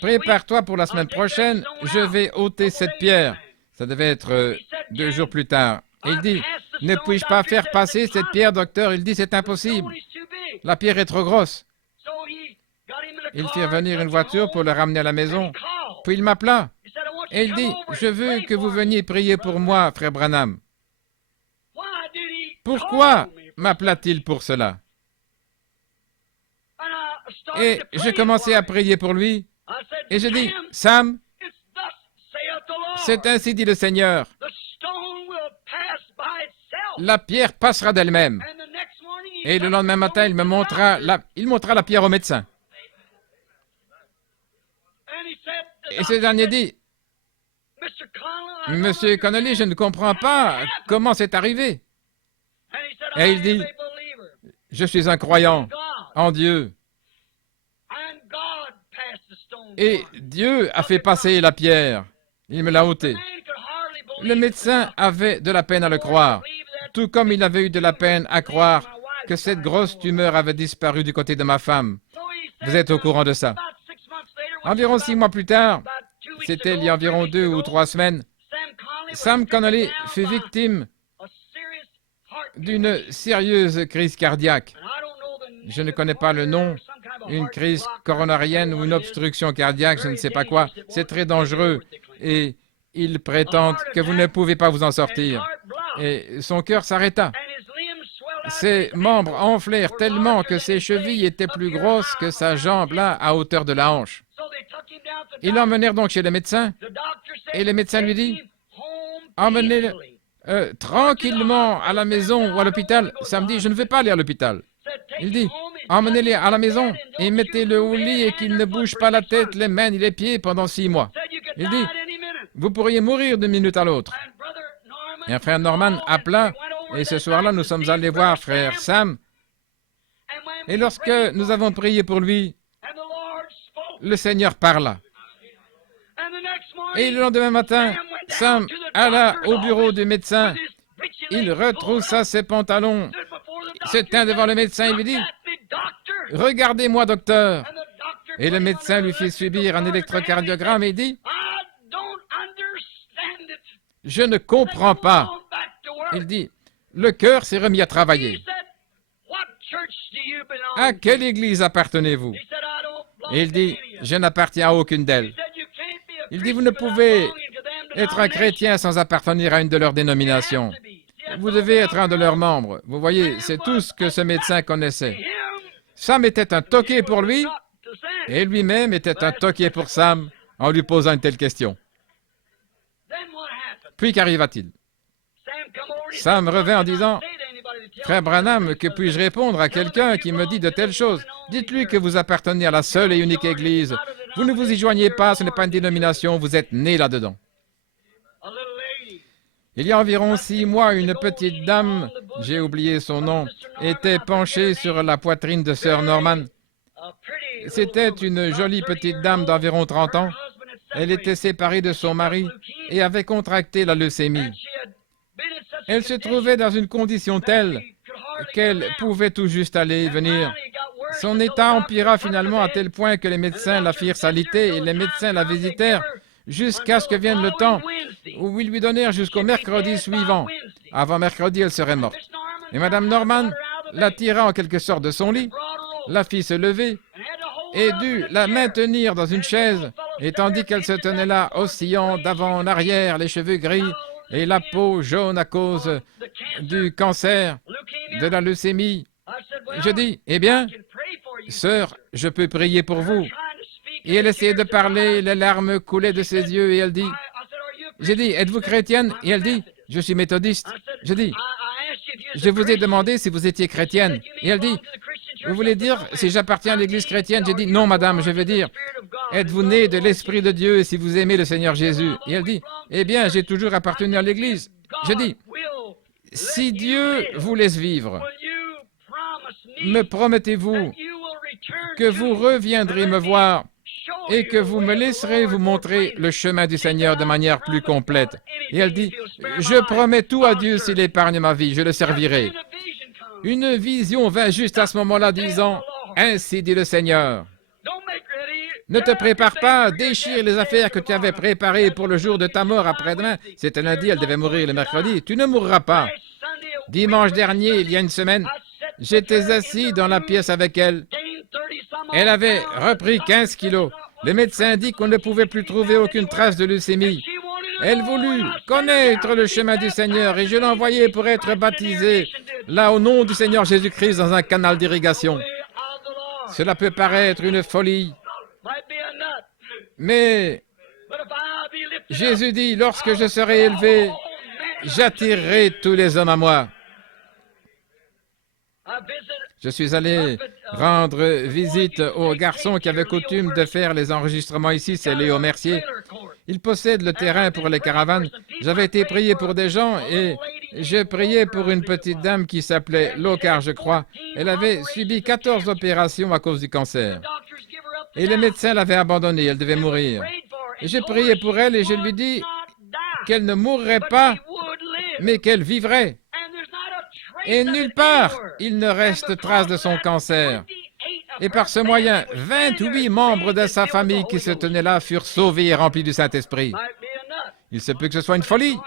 prépare-toi pour la semaine prochaine, je vais ôter cette pierre. » Ça devait être 2 jours plus tard. Et il dit, « Ne puis-je pas faire passer cette pierre, docteur? » Il dit, « C'est impossible. La pierre est trop grosse. » Il fit venir une voiture pour le ramener à la maison. Puis il m'appela. Et il dit, « Je veux que vous veniez prier pour moi, frère Branham. » Pourquoi m'appela-t-il pour cela? Et j'ai commencé à prier pour lui. Et j'ai dit, « Sam, c'est ainsi dit le Seigneur. La pierre passera d'elle-même. » Et le lendemain matin, il montra la pierre au médecin. Et ce dernier dit, « Monsieur Connolly, je ne comprends pas comment c'est arrivé. » Et il dit, « Je suis un croyant en Dieu. Et Dieu a fait passer la pierre. Il me l'a ôtée. » Le médecin avait de la peine à le croire, tout comme il avait eu de la peine à croire que cette grosse tumeur avait disparu du côté de ma femme. Vous êtes au courant de ça. Environ 6 mois plus tard, c'était il y a environ 2 ou 3 semaines, Sam Connolly fut victime d'une sérieuse crise cardiaque. Je ne connais pas le nom, une crise coronarienne ou une obstruction cardiaque, je ne sais pas quoi. C'est très dangereux et ils prétendent que vous ne pouvez pas vous en sortir. Et son cœur s'arrêta. Ses membres enflèrent tellement que ses chevilles étaient plus grosses que sa jambe là, à hauteur de la hanche. Ils l'emmenèrent donc chez le médecin et le médecin lui dit, « Emmenez-le tranquillement à la maison ou à l'hôpital. » Sam dit, « Je ne veux pas aller à l'hôpital. » Il dit, « Emmenez-le à la maison et mettez-le au lit et qu'il ne bouge pas la tête, les mains ni les pieds pendant 6 mois. » Il dit, « Vous pourriez mourir d'une minute à l'autre. » Et un frère Norman appela et ce soir-là, nous sommes allés voir frère Sam. Et lorsque nous avons prié pour lui, le Seigneur parla. Et le lendemain matin, Sam alla au bureau du médecin. Il retroussa ses pantalons, se tint devant le médecin et lui dit, « Regardez-moi, docteur. » Et le médecin lui fit subir un électrocardiogramme et dit, « Je ne comprends pas. » Il dit, « Le cœur s'est remis à travailler. À quelle église appartenez-vous? » Et il dit, « Je n'appartiens à aucune d'elles. » Il dit, « Vous ne pouvez être un chrétien sans appartenir à une de leurs dénominations. Vous devez être un de leurs membres. » Vous voyez, c'est tout ce que ce médecin connaissait. Sam était un toqué pour lui, et lui-même était un toqué pour Sam en lui posant une telle question. Puis qu'arriva-t-il? Ça me revint en disant, Frère Branham, que puis-je répondre à quelqu'un qui me dit de telles choses? Dites-lui que vous appartenez à la seule et unique Église. Vous ne vous y joignez pas, ce n'est pas une dénomination, vous êtes né là-dedans. Il y a environ 6 mois, une petite dame, j'ai oublié son nom, était penchée sur la poitrine de Sœur Norman. C'était une jolie petite dame d'environ 30 ans. Elle était séparée de son mari et avait contracté la leucémie. Elle se trouvait dans une condition telle qu'elle pouvait tout juste aller et venir. Son état empira finalement à tel point que les médecins la firent s'aliter et les médecins la visitèrent jusqu'à ce que vienne le temps où ils lui donnèrent jusqu'au mercredi suivant. Avant mercredi, elle serait morte. Et Mme Norman la tira en quelque sorte de son lit, la fit se lever et dut la maintenir dans une chaise, et tandis qu'elle se tenait là, oscillant d'avant en arrière, les cheveux gris et la peau jaune à cause du cancer, de la leucémie. Je dis, eh bien, sœur, je peux prier pour vous. Et elle essayait de parler, les larmes coulaient de ses yeux, et elle dit, j'ai dit, êtes-vous chrétienne? Et elle dit, je suis méthodiste. Je dis, je vous ai demandé si vous étiez chrétienne. Et elle dit, vous voulez dire si j'appartiens à l'église chrétienne? J'ai dit, non madame, je veux dire, êtes-vous né de l'Esprit de Dieu et si vous aimez le Seigneur Jésus? Et elle dit, eh bien, j'ai toujours appartenu à l'église. Je dis, si Dieu vous laisse vivre, me promettez-vous que vous reviendrez me voir et que vous me laisserez vous montrer le chemin du Seigneur de manière plus complète? Et elle dit, je promets tout à Dieu s'il épargne ma vie, je le servirai. Une vision vint juste à ce moment-là disant, ainsi dit le Seigneur, ne te prépare pas, déchire les affaires que tu avais préparées pour le jour de ta mort après-demain. C'était lundi, elle devait mourir le mercredi. Tu ne mourras pas. Dimanche dernier, il y a une semaine, j'étais assis dans la pièce avec elle. Elle avait repris 15 kilos. Le médecin dit qu'on ne pouvait plus trouver aucune trace de leucémie. Elle voulut connaître le chemin du Seigneur et je l'ai envoyée pour être baptisée, là au nom du Seigneur Jésus-Christ dans un canal d'irrigation. Cela peut paraître une folie, mais Jésus dit, lorsque je serai élevé, j'attirerai tous les hommes à moi. Je suis allé rendre visite au garçon qui avait coutume de faire les enregistrements ici, c'est Léo Mercier. Il possède le terrain pour les caravanes. J'avais été prié pour des gens et j'ai prié pour une petite dame qui s'appelait Locard, je crois. Elle avait subi 14 opérations à cause du cancer. Et les médecins l'avaient abandonnée, elle devait mourir. Et j'ai prié pour elle et je lui dis qu'elle ne mourrait pas, mais qu'elle vivrait. Et nulle part, il ne reste trace de son cancer. Et par ce moyen, 28 membres de sa famille qui se tenaient là furent sauvés et remplis du Saint-Esprit. Il se peut que ce soit une folie,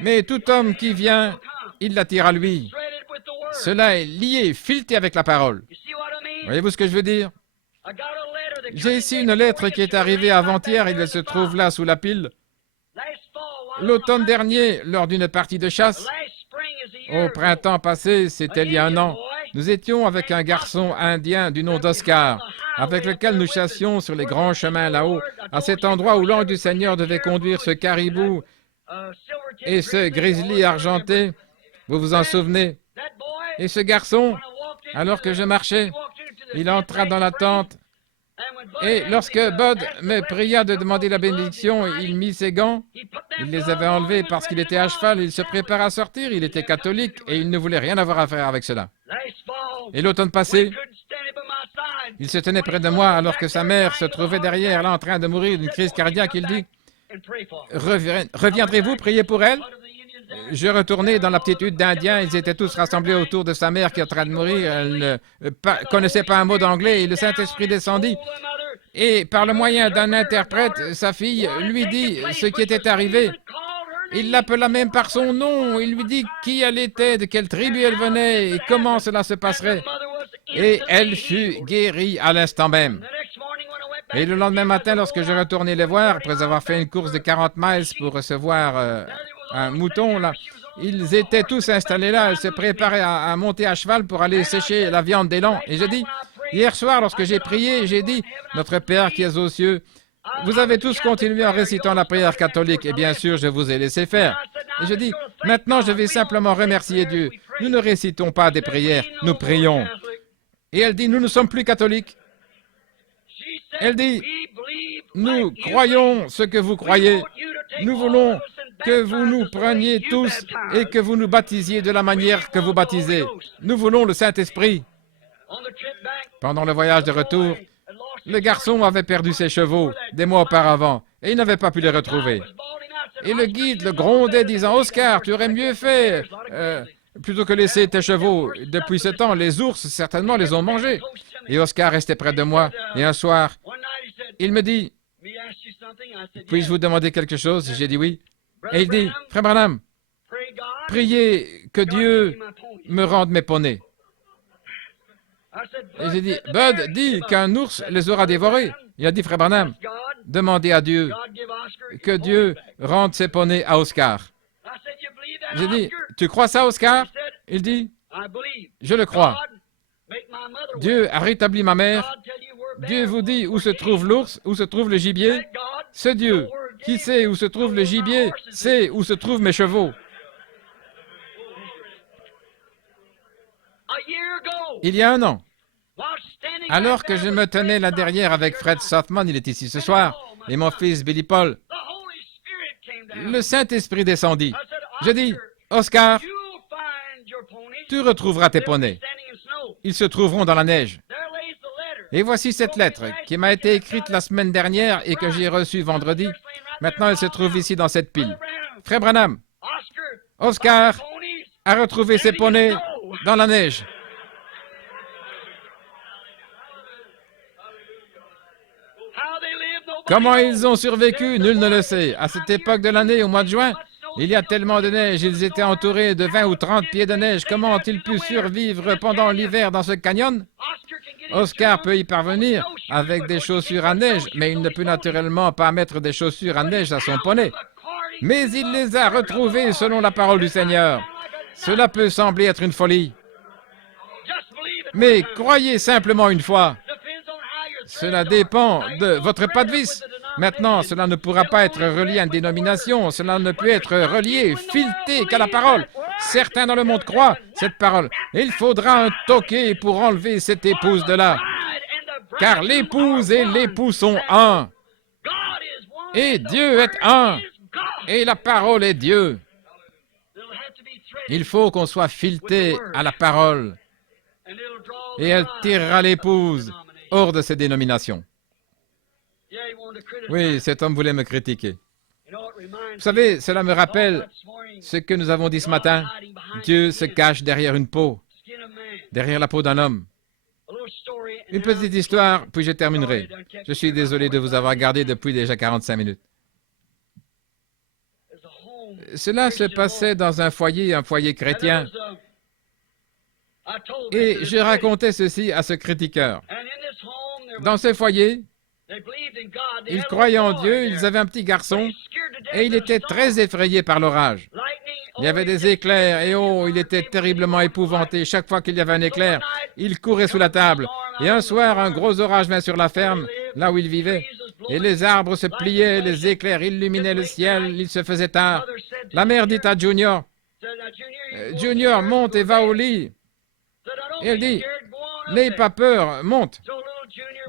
mais tout homme qui vient, il l'attire à lui. Cela est lié, fileté avec la parole. Voyez-vous ce que je veux dire? J'ai ici une lettre qui est arrivée avant-hier, elle se trouve là sous la pile. L'automne dernier, lors d'une partie de chasse, au printemps passé, c'était il y a 1 an, nous étions avec un garçon indien du nom d'Oscar, avec lequel nous chassions sur les grands chemins là-haut, à cet endroit où l'ange du Seigneur devait conduire ce caribou et ce grizzly argenté. Vous vous en souvenez? Et ce garçon, alors que je marchais, il entra dans la tente. Et lorsque Bud me pria de demander la bénédiction, il mit ses gants. Il les avait enlevés parce qu'il était à cheval. Il se préparait à sortir. Il était catholique et il ne voulait rien avoir à faire avec cela. Et l'automne passé, il se tenait près de moi alors que sa mère se trouvait derrière, là, en train de mourir d'une crise cardiaque. Il dit, reviendrez-vous prier pour elle? Je retournai dans l'aptitude d'Indien. Ils étaient tous rassemblés autour de sa mère qui est en train de mourir. Elle ne connaissait pas un mot d'anglais et le Saint-Esprit descendit. Et par le moyen d'un interprète, sa fille lui dit ce qui était arrivé. Il l'appela même par son nom. Il lui dit qui elle était, de quelle tribu elle venait et comment cela se passerait. Et elle fut guérie à l'instant même. Et le lendemain matin, lorsque je retournai les voir, après avoir fait une course de 40 miles pour recevoir un mouton, là, ils étaient tous installés là. Ils se préparaient à monter à cheval pour aller sécher la viande des lans. Et je dis, hier soir, lorsque j'ai prié, j'ai dit, notre Père qui es aux cieux, vous avez tous continué en récitant la prière catholique, et bien sûr, je vous ai laissé faire. Et je dis, Maintenant, je vais simplement remercier Dieu. Nous ne récitons pas des prières, nous prions. Et elle dit, nous ne sommes plus catholiques. Elle dit, nous croyons ce que vous croyez. Nous voulons que vous nous preniez tous et que vous nous baptisiez de la manière que vous baptisez. Nous voulons le Saint-Esprit. Pendant le voyage de retour, le garçon avait perdu ses chevaux des mois auparavant et il n'avait pas pu les retrouver. Et le guide le grondait disant, « Oscar, tu aurais mieux fait plutôt que laisser tes chevaux. » Depuis ce temps, les ours certainement les ont mangés. Et Oscar restait près de moi et un soir, il me dit, « Puis-je vous demander quelque chose? » J'ai dit oui. Et il dit, « Frère Branham, priez que Dieu me rende mes poneys. » Et j'ai dit, « Bud dit qu'un ours les aura dévorés. » Il a dit, « Frère Branham, demandez à Dieu que Dieu rende ses poneys à Oscar. » J'ai dit, « Tu crois ça, Oscar? » Il dit, « Je le crois. Dieu a rétabli ma mère. Dieu vous dit où se trouve l'ours, où se trouve le gibier. Ce Dieu qui sait où se trouve le gibier sait où se trouvent mes chevaux. » Il y a un an, alors que je me tenais là derrière avec Fred Sothman, il est ici ce soir, et mon fils Billy Paul, le Saint-Esprit descendit. Je dis, « Oscar, tu retrouveras tes poneys. Ils se trouveront dans la neige. » Et voici cette lettre qui m'a été écrite la semaine dernière et que j'ai reçue vendredi. Maintenant, elle se trouve ici dans cette pile. Frère Branham, Oscar a retrouvé ses poneys dans la neige. Comment ils ont survécu, nul ne le sait. À cette époque de l'année, au mois de juin, il y a tellement de neige, ils étaient entourés de 20 ou 30 pieds de neige. Comment ont-ils pu survivre pendant l'hiver dans ce canyon? Oscar peut y parvenir avec des chaussures à neige, mais il ne peut naturellement pas mettre des chaussures à neige à son poney. Mais il les a retrouvées selon la parole du Seigneur. Cela peut sembler être une folie. Mais croyez simplement une fois. Cela dépend de votre pas de vis. Maintenant, cela ne pourra pas être relié à une dénomination. Cela ne peut être relié, fileté qu'à la parole. Certains dans le monde croient cette parole. Il faudra un toquet pour enlever cette épouse de là. Car l'épouse et l'époux sont un. Et Dieu est un. Et la parole est Dieu. Il faut qu'on soit fileté à la parole. Et elle tirera l'épouse hors de ces dénominations. Oui, cet homme voulait me critiquer. Vous savez, cela me rappelle ce que nous avons dit ce matin. Dieu se cache derrière une peau, derrière la peau d'un homme. Une petite histoire, puis je terminerai. Je suis désolé de vous avoir gardé depuis déjà 45 minutes. Cela se passait dans un foyer chrétien. Et je racontais ceci à ce critiqueur. Dans ce foyer, ils croyaient en Dieu, ils avaient un petit garçon, et il était très effrayé par l'orage. Il y avait des éclairs, et oh, il était terriblement épouvanté. Chaque fois qu'il y avait un éclair, il courait sous la table. Et un soir, un gros orage vint sur la ferme, là où il vivait, et les arbres se pliaient, les éclairs illuminaient le ciel, il se faisait tard. La mère dit à Junior, « Junior, monte et va au lit. » Et elle dit, « N'aie pas peur, monte. »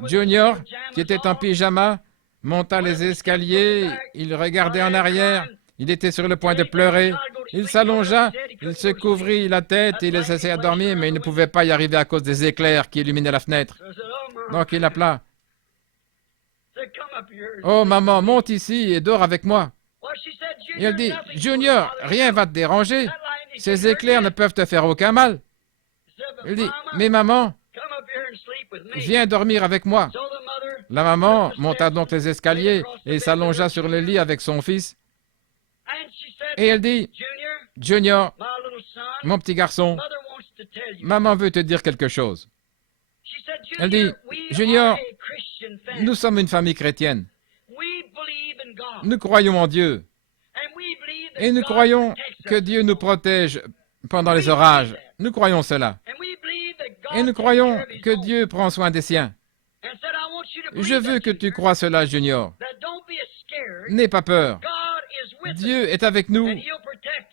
Junior, qui était en pyjama, monta les escaliers, il regardait en arrière, il était sur le point de pleurer. Il s'allongea, il se couvrit la tête, il essayait de dormir, mais il ne pouvait pas y arriver à cause des éclairs qui illuminaient la fenêtre. Donc il appela. « Oh maman, monte ici et dors avec moi. » Et elle dit, « Junior, rien va te déranger. Ces éclairs ne peuvent te faire aucun mal. » Il dit, « Mais maman, viens dormir avec moi. » La maman monta donc les escaliers et s'allongea sur le lit avec son fils. Et elle dit, « Junior, mon petit garçon, maman veut te dire quelque chose. » Elle dit, « Junior, nous sommes une famille chrétienne. Nous croyons en Dieu. Et nous croyons que Dieu nous protège pendant les orages. Nous croyons cela. Et nous croyons que Dieu prend soin des siens. Je veux que tu crois cela, Junior. N'aie pas peur. Dieu est avec nous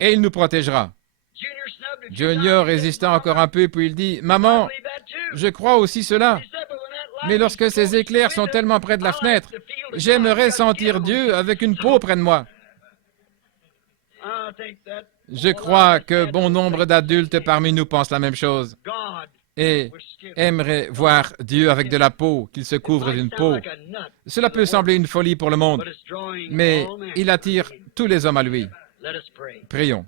et il nous protégera. Junior résista encore un peu, puis il dit, « Maman, je crois aussi cela. Mais lorsque ces éclairs sont tellement près de la fenêtre, j'aimerais sentir Dieu avec une peau près de moi. » Je crois que bon nombre d'adultes parmi nous pensent la même chose et aimeraient voir Dieu avec de la peau, qu'il se couvre d'une peau. Cela peut sembler une folie pour le monde, mais il attire tous les hommes à lui. Prions.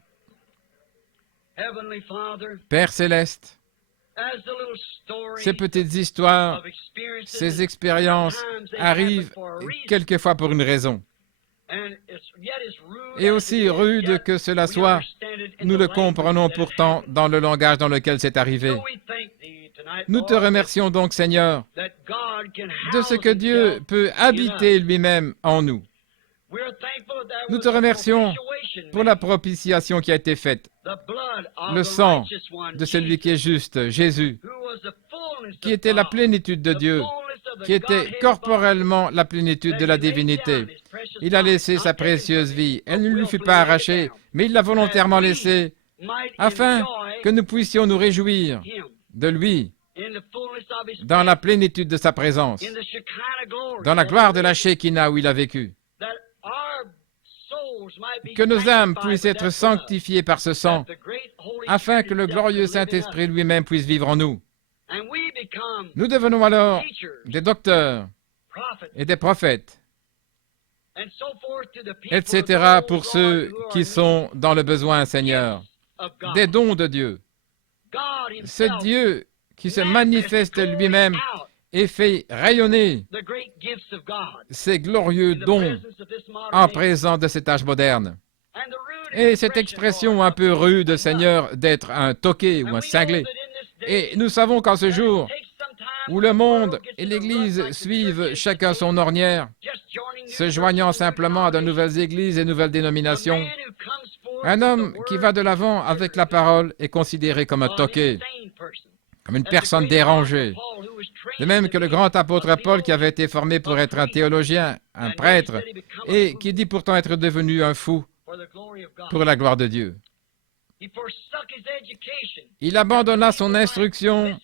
Père céleste, ces petites histoires, ces expériences arrivent quelquefois pour une raison. Et aussi rude que cela soit, nous le comprenons pourtant dans le langage dans lequel c'est arrivé. Nous te remercions donc, Seigneur, de ce que Dieu peut habiter lui-même en nous. Nous te remercions pour la propitiation qui a été faite, le sang de celui qui est juste, Jésus, qui était la plénitude de Dieu, qui était corporellement la plénitude de la divinité. Il a laissé sa précieuse vie. Elle ne lui fut pas arrachée, mais il l'a volontairement laissée, afin que nous puissions nous réjouir de lui, dans la plénitude de sa présence, dans la gloire de la Shekinah où il a vécu. Que nos âmes puissent être sanctifiées par ce sang, afin que le glorieux Saint-Esprit lui-même puisse vivre en nous. Nous devenons alors des docteurs et des prophètes, etc. pour ceux qui sont dans le besoin, Seigneur, des dons de Dieu. Ce Dieu qui se manifeste lui-même et fait rayonner ces glorieux dons en présence de cet âge moderne. Et cette expression un peu rude, Seigneur, d'être un toqué ou un cinglé. Et nous savons qu'en ce jour où le monde et l'Église suivent chacun son ornière, se joignant simplement à de nouvelles églises et nouvelles dénominations, un homme qui va de l'avant avec la parole est considéré comme un toqué, comme une personne dérangée. De même que le grand apôtre Paul qui avait été formé pour être un théologien, un prêtre, et qui dit pourtant être devenu un fou pour la gloire de Dieu. Il abandonna son instruction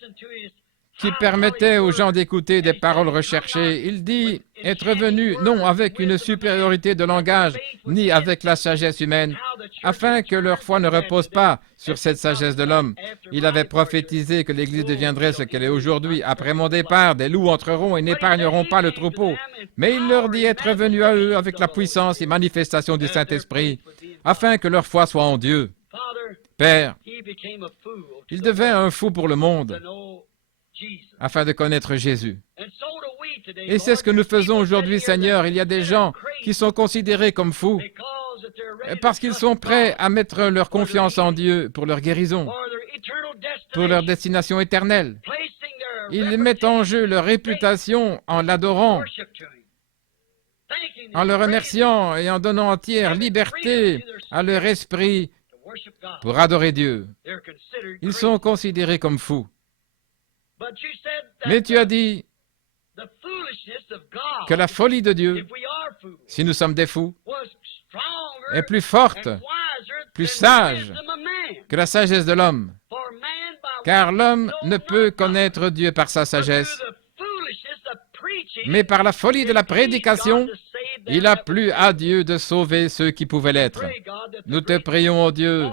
qui permettait aux gens d'écouter des paroles recherchées. Il dit être venu non avec une supériorité de langage, ni avec la sagesse humaine, afin que leur foi ne repose pas sur cette sagesse de l'homme. Il avait prophétisé que l'Église deviendrait ce qu'elle est aujourd'hui. Après mon départ, des loups entreront et n'épargneront pas le troupeau. Mais il leur dit être venu à eux avec la puissance et manifestation du Saint-Esprit, afin que leur foi soit en Dieu. Père, il devint un fou pour le monde, afin de connaître Jésus. Et c'est ce que nous faisons aujourd'hui, Seigneur. Il y a des gens qui sont considérés comme fous parce qu'ils sont prêts à mettre leur confiance en Dieu pour leur guérison, pour leur destination éternelle. Ils mettent en jeu leur réputation en l'adorant, en le remerciant et en donnant entière liberté à leur esprit pour adorer Dieu. Ils sont considérés comme fous. Mais tu as dit que la folie de Dieu, si nous sommes des fous, est plus forte, plus sage que la sagesse de l'homme. Car l'homme ne peut connaître Dieu par sa sagesse, mais par la folie de la prédication, il a plu à Dieu de sauver ceux qui pouvaient l'être. Nous te prions, ô Dieu,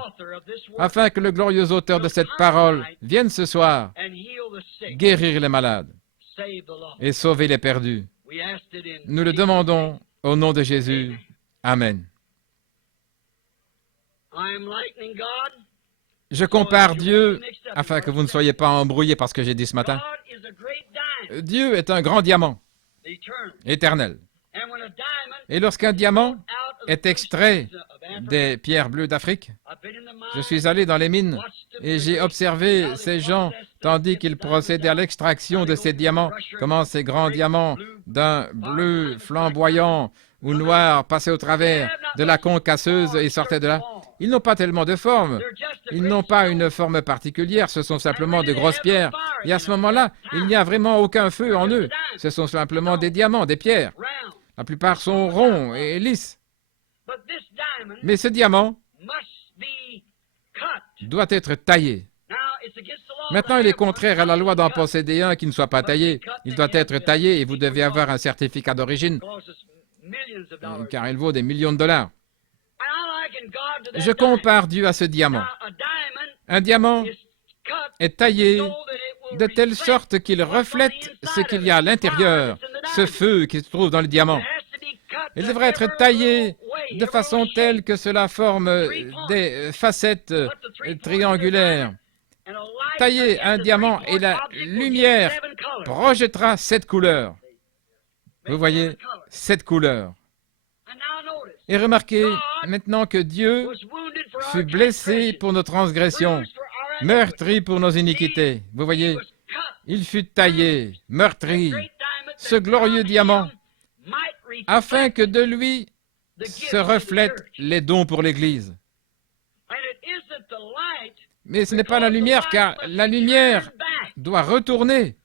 afin que le glorieux auteur de cette parole vienne ce soir guérir les malades et sauver les perdus. Nous le demandons au nom de Jésus. Amen. Je compare Dieu, afin que vous ne soyez pas embrouillés par ce que j'ai dit ce matin. Dieu est un grand diamant, éternel. Et lorsqu'un diamant est extrait des pierres bleues d'Afrique, je suis allé dans les mines et j'ai observé ces gens tandis qu'ils procédaient à l'extraction de ces diamants, comment ces grands diamants d'un bleu flamboyant ou noir passaient au travers de la conque casseuse et sortaient de là. Ils n'ont pas tellement de forme, ils n'ont pas une forme particulière, ce sont simplement de grosses pierres. Et à ce moment-là, il n'y a vraiment aucun feu en eux, ce sont simplement des diamants, des pierres. La plupart sont ronds et lisses. Mais ce diamant doit être taillé. Maintenant, il est contraire à la loi d'en posséder un qui ne soit pas taillé. Il doit être taillé et vous devez avoir un certificat d'origine, car il vaut des millions de dollars. Je compare Dieu à ce diamant. Un diamant est taillé de telle sorte qu'il reflète ce qu'il y a à l'intérieur, ce feu qui se trouve dans le diamant. Il devrait être taillé de façon telle que cela forme des facettes triangulaires. Tailler un diamant et la lumière projettera cette couleur. Vous voyez, cette couleur. Et remarquez maintenant que Dieu fut blessé pour nos transgressions, meurtri pour nos iniquités. Vous voyez, il fut taillé, meurtri, ce glorieux diamant, afin que de lui se reflètent les dons pour l'Église. Mais ce n'est pas la lumière, car la lumière doit retourner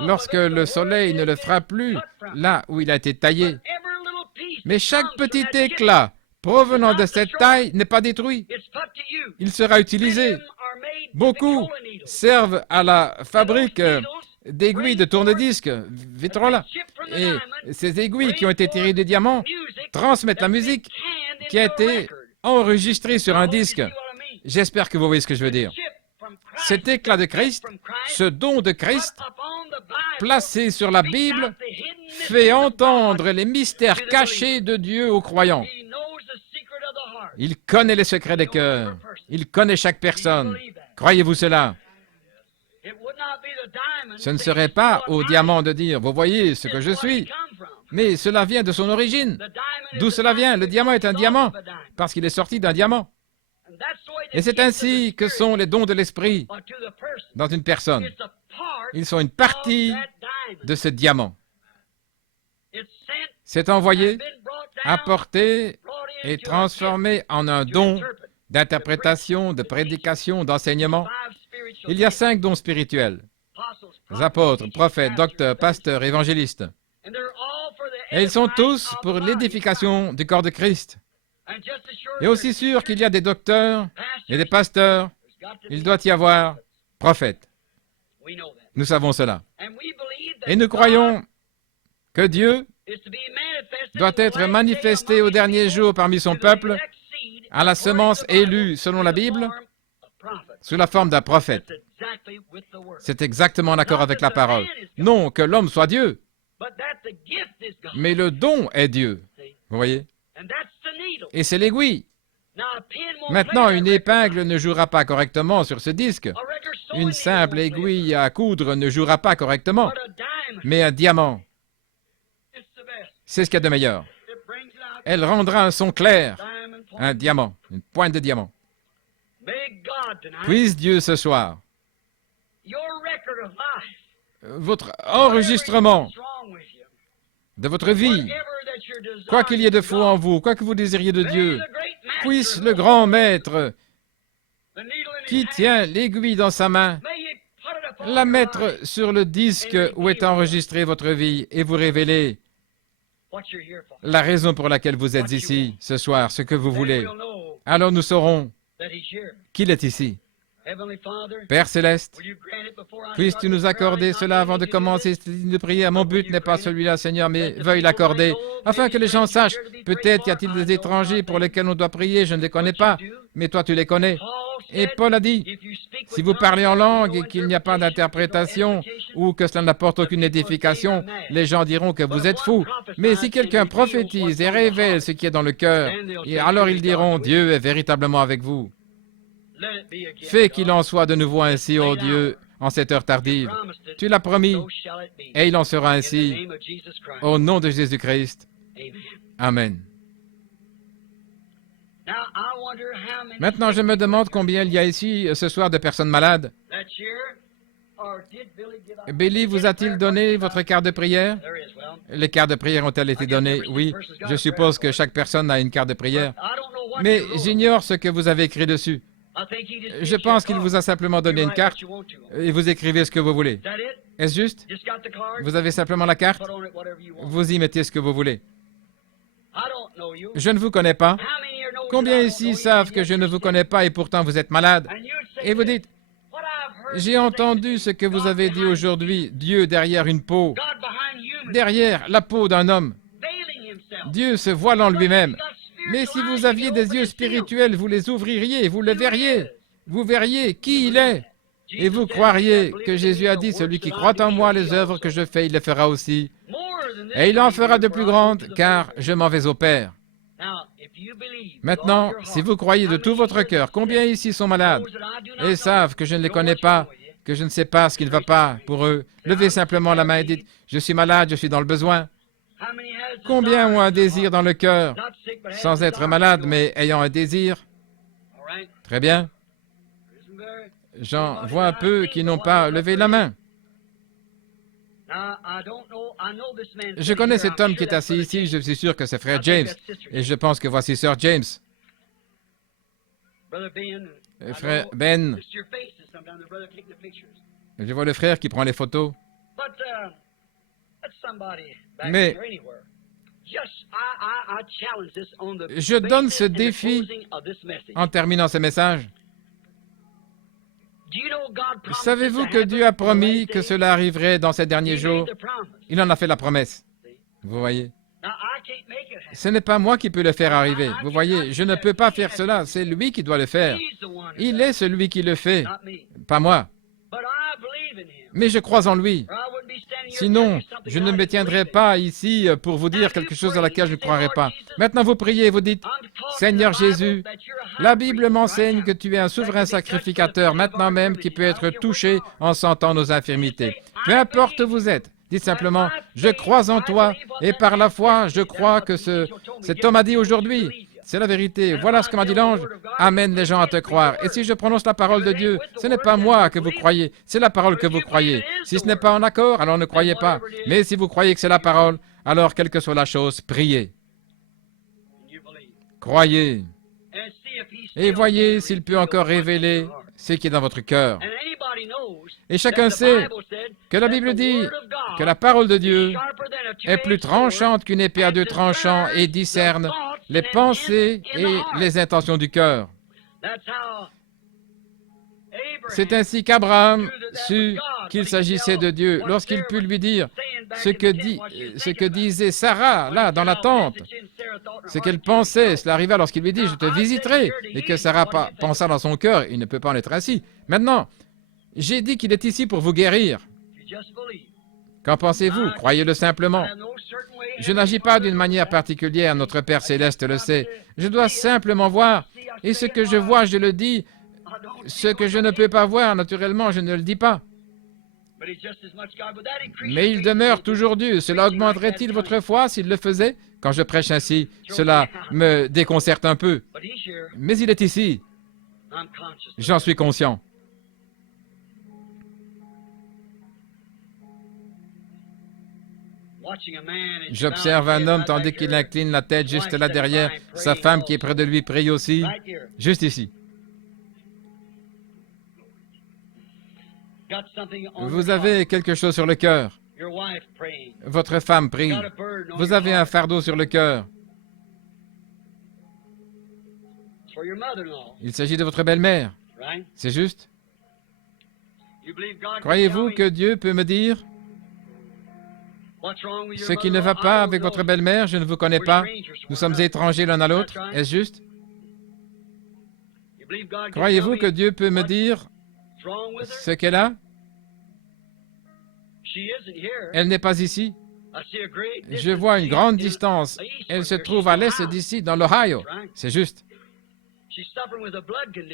lorsque le soleil ne le frappe plus là où il a été taillé. Mais chaque petit éclat provenant de cette taille n'est pas détruit. Il sera utilisé. Beaucoup servent à la fabrique d'aiguilles de tourne-disque, Vitrola. Et ces aiguilles qui ont été tirées du diamant transmettent la musique qui a été enregistrée sur un disque. J'espère que vous voyez ce que je veux dire. Cet éclat de Christ, ce don de Christ, placé sur la Bible, fait entendre les mystères cachés de Dieu aux croyants. Il connaît les secrets des cœurs. Il connaît chaque personne. Croyez-vous cela? Ce ne serait pas au diamant de dire, vous voyez ce que je suis, mais cela vient de son origine. D'où cela vient? Le diamant est un diamant, parce qu'il est sorti d'un diamant. Et c'est ainsi que sont les dons de l'Esprit dans une personne. Ils sont une partie de ce diamant. C'est envoyé, apporté et transformé en un don d'interprétation, de prédication, d'enseignement. Il y a 5 dons spirituels. Les apôtres, prophètes, docteurs, pasteurs, évangélistes. Et ils sont tous pour l'édification du corps de Christ. Et aussi sûr qu'il y a des docteurs et des pasteurs, il doit y avoir prophètes. Nous savons cela. Et nous croyons que Dieu doit être manifesté au dernier jour parmi son peuple à la semence élue selon la Bible sous la forme d'un prophète. C'est exactement en accord avec la parole. Non que l'homme soit Dieu, mais le don est Dieu. Vous voyez? Et c'est l'aiguille. Maintenant, une épingle ne jouera pas correctement sur ce disque. Une simple aiguille à coudre ne jouera pas correctement. Mais un diamant, c'est ce qu'il y a de meilleur. Elle rendra un son clair. Un diamant, une pointe de diamant. Puisse Dieu ce soir, votre enregistrement de votre vie, quoi qu'il y ait de faux en vous, quoi que vous désiriez de Dieu, puisse le grand maître qui tient l'aiguille dans sa main la mettre sur le disque où est enregistrée votre vie et vous révéler la raison pour laquelle vous êtes ici ce soir, ce que vous voulez. Alors nous saurons qu'il est ici. Père Céleste, puisses-tu nous accorder cela avant de commencer de prier? Mon but n'est pas celui-là, Seigneur, mais veuille l'accorder, afin que les gens sachent. Peut-être y a-t-il des étrangers pour lesquels on doit prier, je ne les connais pas, mais toi tu les connais. Et Paul a dit, si vous parlez en langue et qu'il n'y a pas d'interprétation ou que cela n'apporte aucune édification, les gens diront que vous êtes fous. Mais si quelqu'un prophétise et révèle ce qui est dans le cœur, et alors ils diront, Dieu est véritablement avec vous. Fais qu'il en soit de nouveau ainsi, ô Dieu, en cette heure tardive. Tu l'as promis, et il en sera ainsi, au nom de Jésus-Christ. Amen. Maintenant, je me demande combien il y a ici ce soir de personnes malades. Billy vous a-t-il donné votre carte de prière? Les cartes de prière ont-elles été données? Oui, je suppose que chaque personne a une carte de prière. Mais j'ignore ce que vous avez écrit dessus. Je pense qu'il vous a simplement donné une carte et vous écrivez ce que vous voulez. Est-ce juste? Vous avez simplement la carte? Vous y mettez ce que vous voulez. Je ne vous connais pas. Combien ici savent que je ne vous connais pas et pourtant vous êtes malade? Et vous dites, j'ai entendu ce que vous avez dit aujourd'hui, Dieu derrière une peau, derrière la peau d'un homme. Dieu se voile en lui-même. Mais si vous aviez des yeux spirituels, vous les ouvririez, vous le verriez. Vous verriez qui il est. Et vous croiriez que Jésus a dit, celui qui croit en moi, les œuvres que je fais, il les fera aussi. Et il en fera de plus grandes, car je m'en vais au Père. Maintenant, si vous croyez de tout votre cœur, combien ici sont malades et savent que je ne les connais pas, que je ne sais pas ce qui ne va pas pour eux, levez simplement la main et dites, je suis malade, je suis dans le besoin. Combien ont un désir dans le cœur, sans être malade, mais ayant un désir? Très bien. J'en vois un peu qui n'ont pas levé la main. Je connais cet homme qui est assis ici, je suis sûr que c'est frère James, et je pense que voici sœur James. Frère Ben, je vois le frère qui prend les photos. Mais je donne ce défi en terminant ce message. Savez-vous que Dieu a promis que cela arriverait dans ces derniers jours? Il en a fait la promesse. Vous voyez? Ce n'est pas moi qui peux le faire arriver. Vous voyez, je ne peux pas faire cela. C'est lui qui doit le faire. Il est celui qui le fait, pas moi. Mais je crois en lui. Sinon, je ne me tiendrai pas ici pour vous dire quelque chose à laquelle je ne croirai pas. Maintenant, vous priez et vous dites, Seigneur Jésus, la Bible m'enseigne que tu es un souverain sacrificateur maintenant même qui peut être touché en sentant nos infirmités. Peu importe où vous êtes, dites simplement, je crois en toi et par la foi, je crois que cet homme a dit aujourd'hui. C'est la vérité. Voilà ce que m'a dit l'ange. Amène les gens à te croire. Et si je prononce la parole de Dieu, ce n'est pas moi que vous croyez, c'est la parole que vous croyez. Si ce n'est pas en accord, alors ne croyez pas. Mais si vous croyez que c'est la parole, alors quelle que soit la chose, priez. Croyez. Et voyez s'il peut encore révéler ce qui est dans votre cœur. Et chacun sait que la Bible dit que la parole de Dieu est plus tranchante qu'une épée à deux tranchants et discerne les pensées et les intentions du cœur. C'est ainsi qu'Abraham sut qu'il s'agissait de Dieu lorsqu'il put lui dire ce que disait Sarah, là, dans la tente. Ce qu'elle pensait, cela arriva lorsqu'il lui dit « Je te visiterai » et que Sarah pensa dans son cœur « Il ne peut pas en être ainsi. » Maintenant, j'ai dit qu'il est ici pour vous guérir. Qu'en pensez-vous? Croyez-le simplement. Je n'agis pas d'une manière particulière, notre Père Céleste le sait. Je dois simplement voir, et ce que je vois, je le dis. Ce que je ne peux pas voir, naturellement, je ne le dis pas. Mais il demeure toujours Dieu. Cela augmenterait-il votre foi s'il le faisait? Quand je prêche ainsi, cela me déconcerte un peu. Mais il est ici. J'en suis conscient. J'observe un homme tandis qu'il incline la tête juste là derrière. Sa femme qui est près de lui prie aussi. Juste ici. Vous avez quelque chose sur le cœur. Votre femme prie. Vous avez un fardeau sur le cœur. Il s'agit de votre belle-mère. C'est juste? Croyez-vous que Dieu peut me dire ce qui ne va pas avec votre belle-mère? Je ne vous connais pas. Nous sommes étrangers l'un à l'autre. Est-ce juste? Croyez-vous que Dieu peut me dire ce qu'elle a? Elle n'est pas ici. Je vois une grande distance. Elle se trouve à l'est d'ici, dans l'Ohio. C'est juste.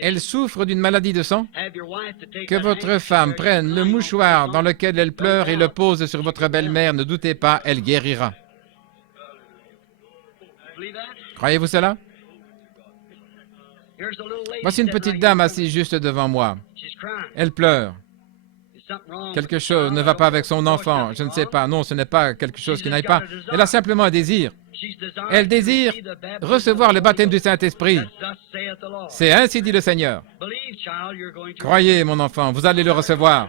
Elle souffre d'une maladie de sang. Que votre femme prenne le mouchoir dans lequel elle pleure et le pose sur votre belle-mère. Ne doutez pas, elle guérira. Croyez-vous cela? Voici une petite dame assise juste devant moi. Elle pleure. Quelque chose ne va pas avec son enfant. Je ne sais pas. Non, ce n'est pas quelque chose qui n'aille pas. Elle a simplement un désir. Elle désire recevoir le baptême du Saint-Esprit. C'est ainsi dit le Seigneur. Croyez, mon enfant, vous allez le recevoir.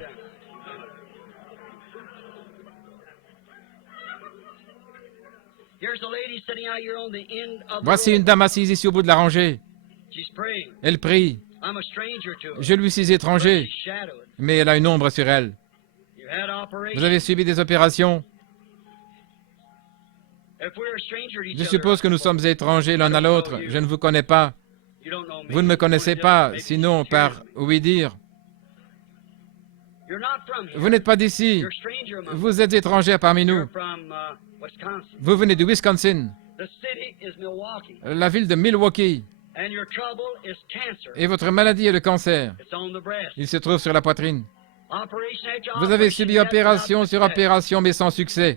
Voici une dame assise ici au bout de la rangée. Elle prie. Je lui suis étranger, mais elle a une ombre sur elle. Vous avez subi des opérations. Je suppose que nous sommes étrangers l'un à l'autre. Je ne vous connais pas. Vous ne me connaissez pas, sinon par ouï-dire. Vous n'êtes pas d'ici. Vous êtes étrangers parmi nous. Vous venez du Wisconsin, la ville de Milwaukee. Et votre maladie est le cancer. Il se trouve sur la poitrine. Vous avez subi opération sur opération, mais sans succès.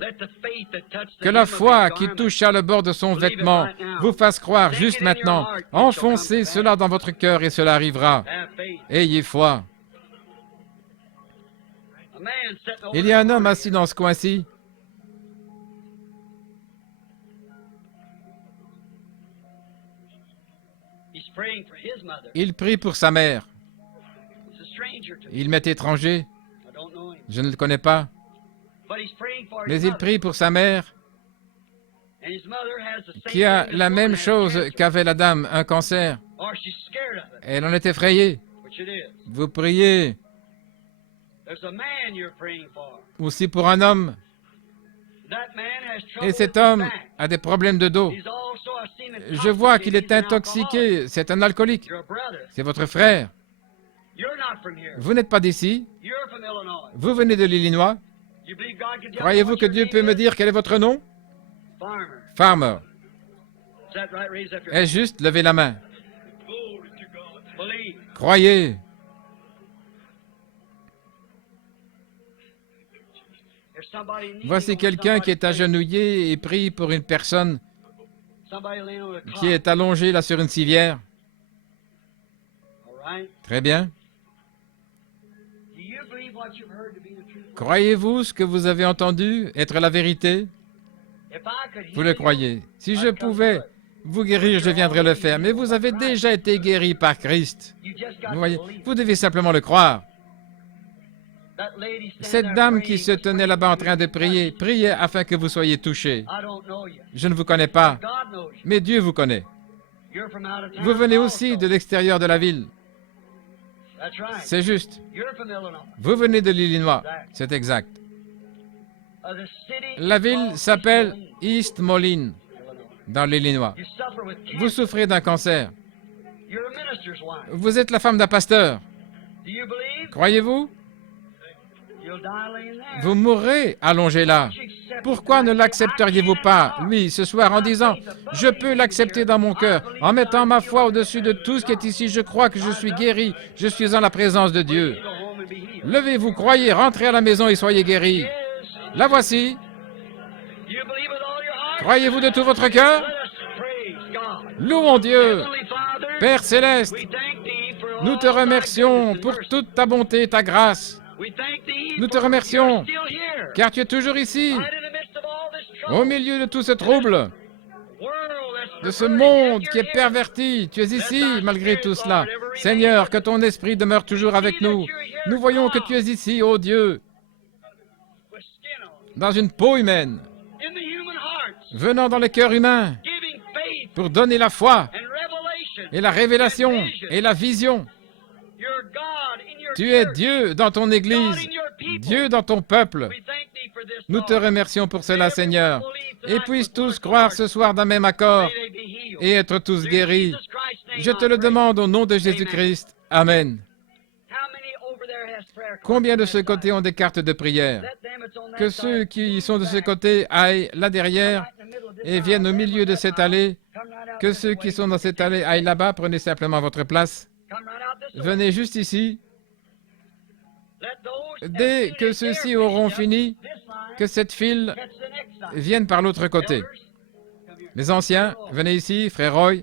Que la foi qui toucha le bord de son vêtement vous fasse croire juste maintenant. Enfoncez cela dans votre cœur et cela arrivera. Ayez foi. Il y a un homme assis dans ce coin-ci. Il prie pour sa mère. Il m'est étranger. Je ne le connais pas. Mais il prie pour sa mère, qui a la même chose qu'avait la dame, un cancer. Elle en est effrayée. Vous priez aussi pour un homme. Et cet homme a des problèmes de dos. Je vois qu'il est intoxiqué. C'est un alcoolique. C'est votre frère. Vous n'êtes pas d'ici. Vous venez de l'Illinois. Croyez-vous que Dieu peut me dire quel est votre nom? Farmer. Est juste, levez la main. Croyez. Voici quelqu'un qui est agenouillé et prie pour une personne qui est allongée là sur une civière. Très bien. Croyez-vous ce que vous avez entendu être la vérité? Vous le croyez. Si je pouvais vous guérir, je viendrais le faire. Mais vous avez déjà été guéri par Christ. Vous voyez, vous devez simplement le croire. Cette dame qui se tenait là-bas en train de prier, priez afin que vous soyez touchés. Je ne vous connais pas, mais Dieu vous connaît. Vous venez aussi de l'extérieur de la ville. C'est juste. Vous venez de l'Illinois. C'est exact. La ville s'appelle East Moline, dans l'Illinois. Vous souffrez d'un cancer. Vous êtes la femme d'un pasteur. Croyez-vous? Vous mourrez allongé là. Pourquoi ne l'accepteriez-vous pas, lui, ce soir, en disant « Je peux l'accepter dans mon cœur. En mettant ma foi au-dessus de tout ce qui est ici, je crois que je suis guéri. Je suis en la présence de Dieu. » Levez-vous, croyez, rentrez à la maison et soyez guéris. La voici. Croyez-vous de tout votre cœur? Louons Dieu. Père céleste, nous te remercions pour toute ta bonté et ta grâce. Nous te remercions, car tu es toujours ici, au milieu de tout ce trouble, de ce monde qui est perverti. Tu es ici, malgré tout cela. Seigneur, que ton esprit demeure toujours avec nous. Nous voyons que tu es ici, ô Dieu, dans une peau humaine, venant dans le cœur humain, pour donner la foi, et la révélation, et la vision. Tu es Dieu dans ton Église, Dieu dans ton peuple. Nous te remercions pour cela, Seigneur. Et puissent tous croire ce soir d'un même accord et être tous guéris. Je te le demande au nom de Jésus-Christ. Amen. Combien de ce côté ont des cartes de prière? Que ceux qui sont de ce côté aillent là derrière et viennent au milieu de cette allée. Que ceux qui sont dans cette allée aillent là-bas. Prenez simplement votre place. Venez juste ici. Dès que ceux-ci auront fini, que cette file vienne par l'autre côté. Les anciens, venez ici, frère Roy.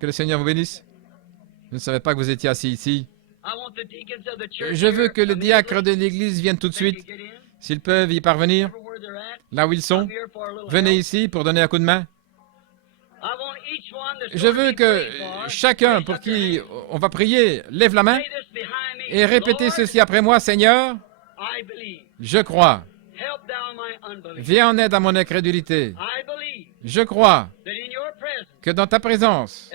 Que le Seigneur vous bénisse. Je ne savais pas que vous étiez assis ici. Je veux que les diacres de l'Église viennent tout de suite, s'ils peuvent y parvenir, là où ils sont. Venez ici pour donner un coup de main. Je veux que chacun pour qui on va prier lève la main et répétez ceci après moi. Seigneur, je crois. Viens en aide à mon incrédulité. Je crois que dans ta présence,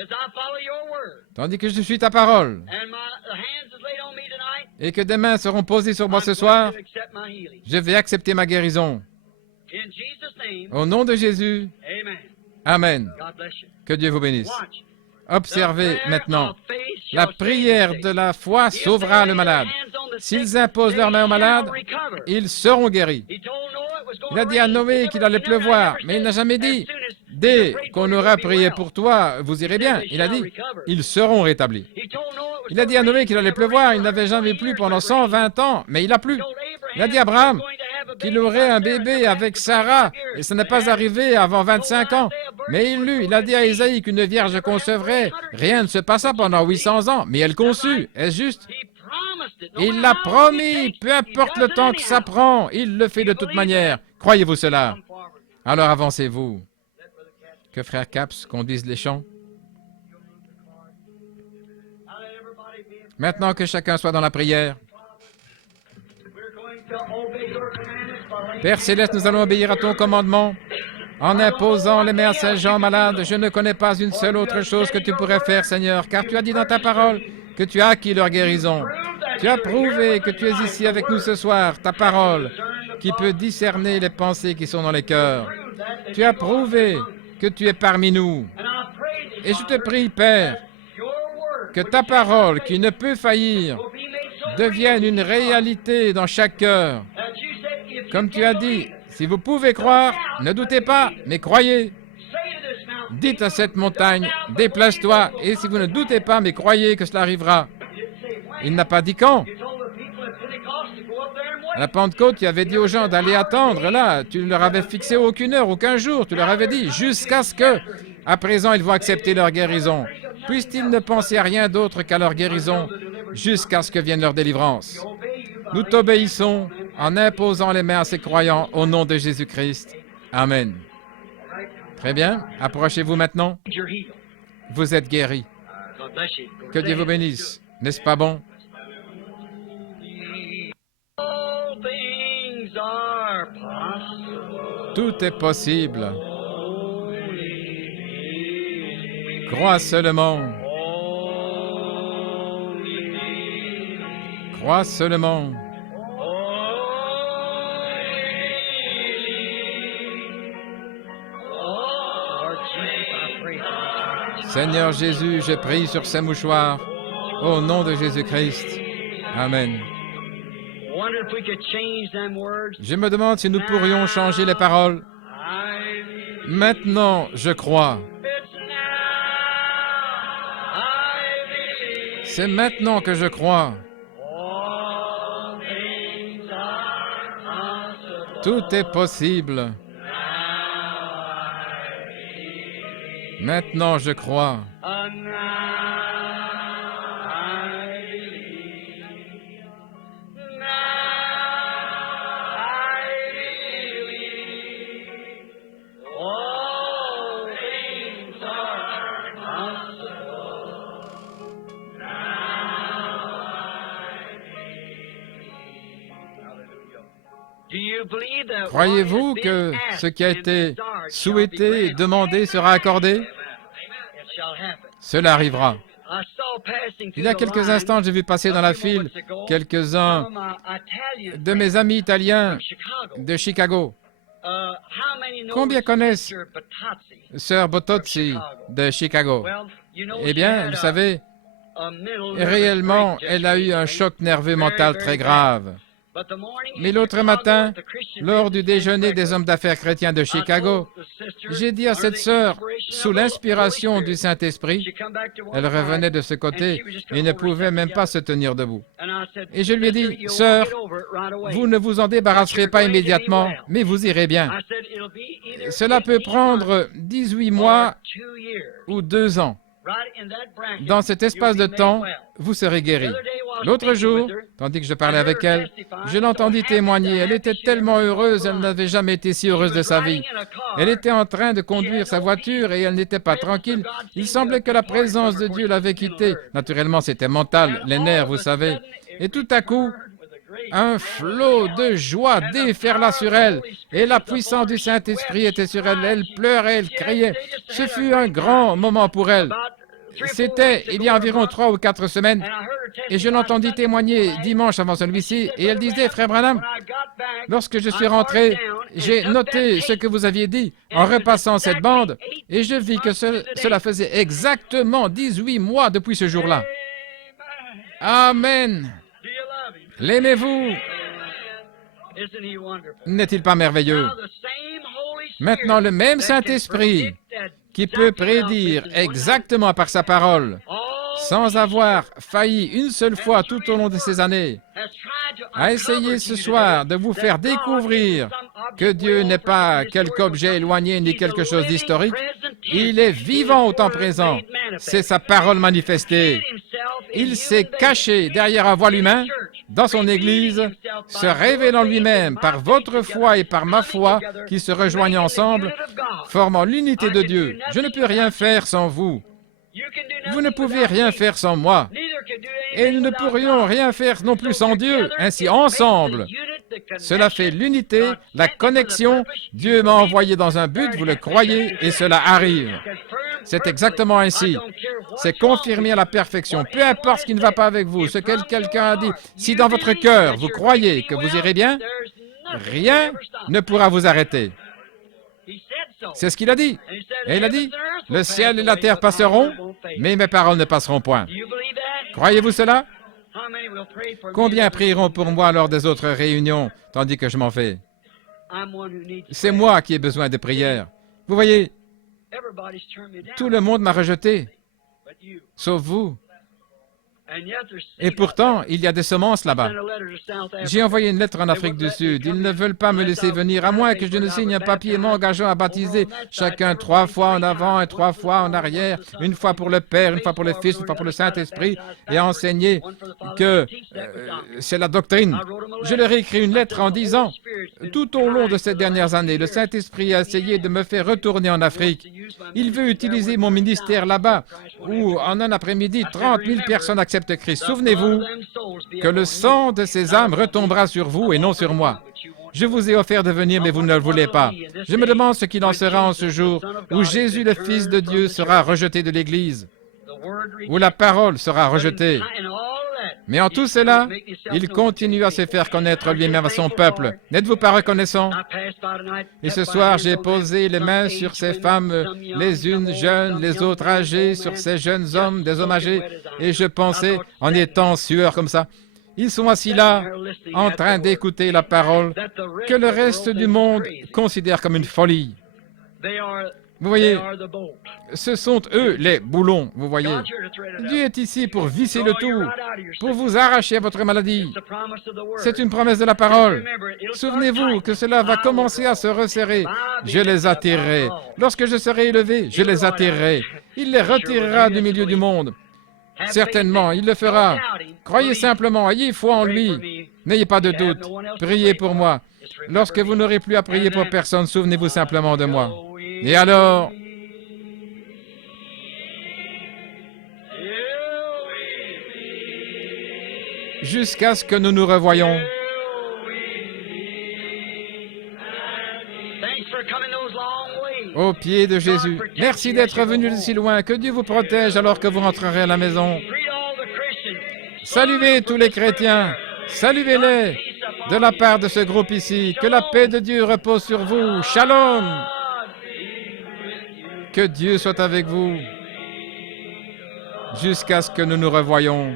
tandis que je suis ta parole, et que des mains seront posées sur moi ce soir, je vais accepter ma guérison. Au nom de Jésus, Amen. Que Dieu vous bénisse. Observez maintenant. La prière de la foi sauvera le malade. S'ils imposent leurs mains aux malades, ils seront guéris. Il a dit à Noé qu'il allait pleuvoir, mais il n'a jamais dit, dès qu'on aura prié pour toi, vous irez bien. Il a dit, ils seront rétablis. Il a dit à Noé qu'il allait pleuvoir, il n'avait jamais plu pendant 120 ans, mais il a plu. Il a dit à Abraham qu'il aurait un bébé avec Sarah, et ça n'est pas arrivé avant 25 ans. Mais il l'eut. Il a dit à Isaïe qu'une vierge concevrait. Rien ne se passa pendant 800 ans, mais elle conçut. Est-ce juste? Il l'a promis, peu importe le temps que ça prend, il le fait de toute manière. Croyez-vous cela? Alors avancez-vous. Que Frère Capps conduise les chants. Maintenant que chacun soit dans la prière. Père Céleste, nous allons obéir à ton commandement en imposant les mains à ces gens malades. Je ne connais pas une seule autre chose que tu pourrais faire, Seigneur, car tu as dit dans ta parole que tu as acquis leur guérison. Tu as prouvé que tu es ici avec nous ce soir, ta parole, qui peut discerner les pensées qui sont dans les cœurs. Tu as prouvé que tu es parmi nous. Et je te prie, Père, que ta parole, qui ne peut faillir, devienne une réalité dans chaque cœur. Comme tu as dit, si vous pouvez croire, ne doutez pas, mais croyez. Dites à cette montagne, déplace-toi, et si vous ne doutez pas, mais croyez que cela arrivera. Il n'a pas dit quand. À la Pentecôte, tu avais dit aux gens d'aller attendre, là, tu ne leur avais fixé aucune heure, aucun jour, tu leur avais dit, jusqu'à ce que, à présent, ils vont accepter leur guérison. Puissent-ils ne penser à rien d'autre qu'à leur guérison, jusqu'à ce que vienne leur délivrance. Nous t'obéissons en imposant les mains à ces croyants au nom de Jésus-Christ. Amen. Très bien. Approchez-vous maintenant. Vous êtes guéris. Que Dieu vous bénisse. N'est-ce pas bon? Tout est possible. Crois seulement. Crois seulement. Seigneur Jésus, je prie sur ces mouchoirs, au nom de Jésus-Christ. Amen. Je me demande si nous pourrions changer les paroles. Maintenant, je crois. C'est maintenant que je crois. Tout est possible. Maintenant, je crois. Croyez-vous que ce qui a été souhaité et demandé sera accordé? Cela arrivera. Il y a quelques instants, j'ai vu passer dans la file quelques-uns de mes amis italiens de Chicago. Combien connaissent Sœur Bottozzi de Chicago? Eh bien, vous savez, réellement, elle a eu un choc nerveux mental très grave. Mais l'autre matin, lors du déjeuner des hommes d'affaires chrétiens de Chicago, j'ai dit à cette sœur, sous l'inspiration du Saint-Esprit, elle revenait de ce côté et ne pouvait même pas se tenir debout. Et je lui ai dit, sœur, vous ne vous en débarrasserez pas immédiatement, mais vous irez bien. Cela peut prendre 18 mois ou 2 ans. Dans cet espace de temps, vous serez guéri. L'autre jour, tandis que je parlais avec elle, je l'entendis témoigner. Elle était tellement heureuse, elle n'avait jamais été si heureuse de sa vie. Elle était en train de conduire sa voiture et elle n'était pas tranquille. Il semblait que la présence de Dieu l'avait quittée. Naturellement, c'était mental, les nerfs, vous savez. Et tout à coup, Un flot de joie déferla sur elle, et la puissance du Saint-Esprit était sur elle. Elle pleurait, elle criait. Ce fut un grand moment pour elle. C'était il y a environ 3 ou 4 semaines, et je l'entendis témoigner dimanche avant celui-ci, et elle disait, Frère Branham, lorsque je suis rentré, j'ai noté ce que vous aviez dit en repassant cette bande, et je vis que cela faisait exactement 18 mois depuis ce jour-là. Amen. L'aimez-vous? N'est-il pas merveilleux? Maintenant, le même Saint-Esprit qui peut prédire exactement par sa parole, sans avoir failli une seule fois tout au long de ces années, a essayé ce soir de vous faire découvrir que Dieu n'est pas quelque objet éloigné ni quelque chose d'historique. Il est vivant au temps présent. C'est sa parole manifestée. Il s'est caché derrière un voile humain dans son Église, se révélant lui-même par votre foi et par ma foi qui se rejoignent ensemble, formant l'unité de Dieu. Je ne peux rien faire sans vous. Vous ne pouvez rien faire sans moi. Et nous ne pourrions rien faire non plus sans Dieu. Ainsi, ensemble, cela fait l'unité, la connexion. Dieu m'a envoyé dans un but, vous le croyez, et cela arrive. C'est exactement ainsi. C'est confirmé à la perfection. Peu importe ce qui ne va pas avec vous, ce que quelqu'un a dit. Si dans votre cœur, vous croyez que vous irez bien, rien ne pourra vous arrêter. C'est ce qu'il a dit. Et il a dit, le ciel et la terre passeront, mais mes paroles ne passeront point. Croyez-vous cela? Combien prieront pour moi lors des autres réunions, tandis que je m'en fais? C'est moi qui ai besoin de prières. Vous voyez, tout le monde m'a rejeté, sauf vous. Et pourtant, il y a des semences là-bas. J'ai envoyé une lettre en Afrique du Sud. Ils ne veulent pas me laisser venir, à moins que je ne signe un papier m'engageant à baptiser chacun 3 fois en avant et 3 fois en arrière, une fois pour le Père, une fois pour le Fils, une fois pour le Saint-Esprit, et à enseigner que c'est la doctrine. Je leur ai écrit une lettre en disant, tout au long de ces dernières années, le Saint-Esprit a essayé de me faire retourner en Afrique. Il veut utiliser mon ministère là-bas, où en un après-midi, 30 000 personnes acceptent Christ. Souvenez-vous que le sang de ces âmes retombera sur vous et non sur moi. Je vous ai offert de venir, mais vous ne le voulez pas. Je me demande ce qu'il en sera en ce jour où Jésus, le Fils de Dieu, sera rejeté de l'Église, où la parole sera rejetée. Mais en tout cela, il continue à se faire connaître lui-même à son peuple. N'êtes-vous pas reconnaissant? Et ce soir, j'ai posé les mains sur ces femmes, les unes jeunes, les autres âgées, sur ces jeunes hommes, des hommes âgés, et je pensais, en étant en sueur comme ça, ils sont assis là, en train d'écouter la parole que le reste du monde considère comme une folie. Vous voyez, ce sont eux les boulons, vous voyez. Dieu est ici pour visser le tout, pour vous arracher à votre maladie. C'est une promesse de la parole. Souvenez-vous que cela va commencer à se resserrer. Je les attirerai. Lorsque je serai élevé, je les attirerai. Il les retirera du milieu du monde. Certainement, il le fera. Croyez simplement, ayez foi en lui. N'ayez pas de doute. Priez pour moi. Lorsque vous n'aurez plus à prier pour personne, souvenez-vous simplement de moi. Et alors, jusqu'à ce que nous nous revoyions. Au pied de Jésus. Merci d'être venu de si loin. Que Dieu vous protège alors que vous rentrerez à la maison. Saluez tous les chrétiens. Saluez-les de la part de ce groupe ici. Que la paix de Dieu repose sur vous. Shalom. Que Dieu soit avec vous jusqu'à ce que nous nous revoyions.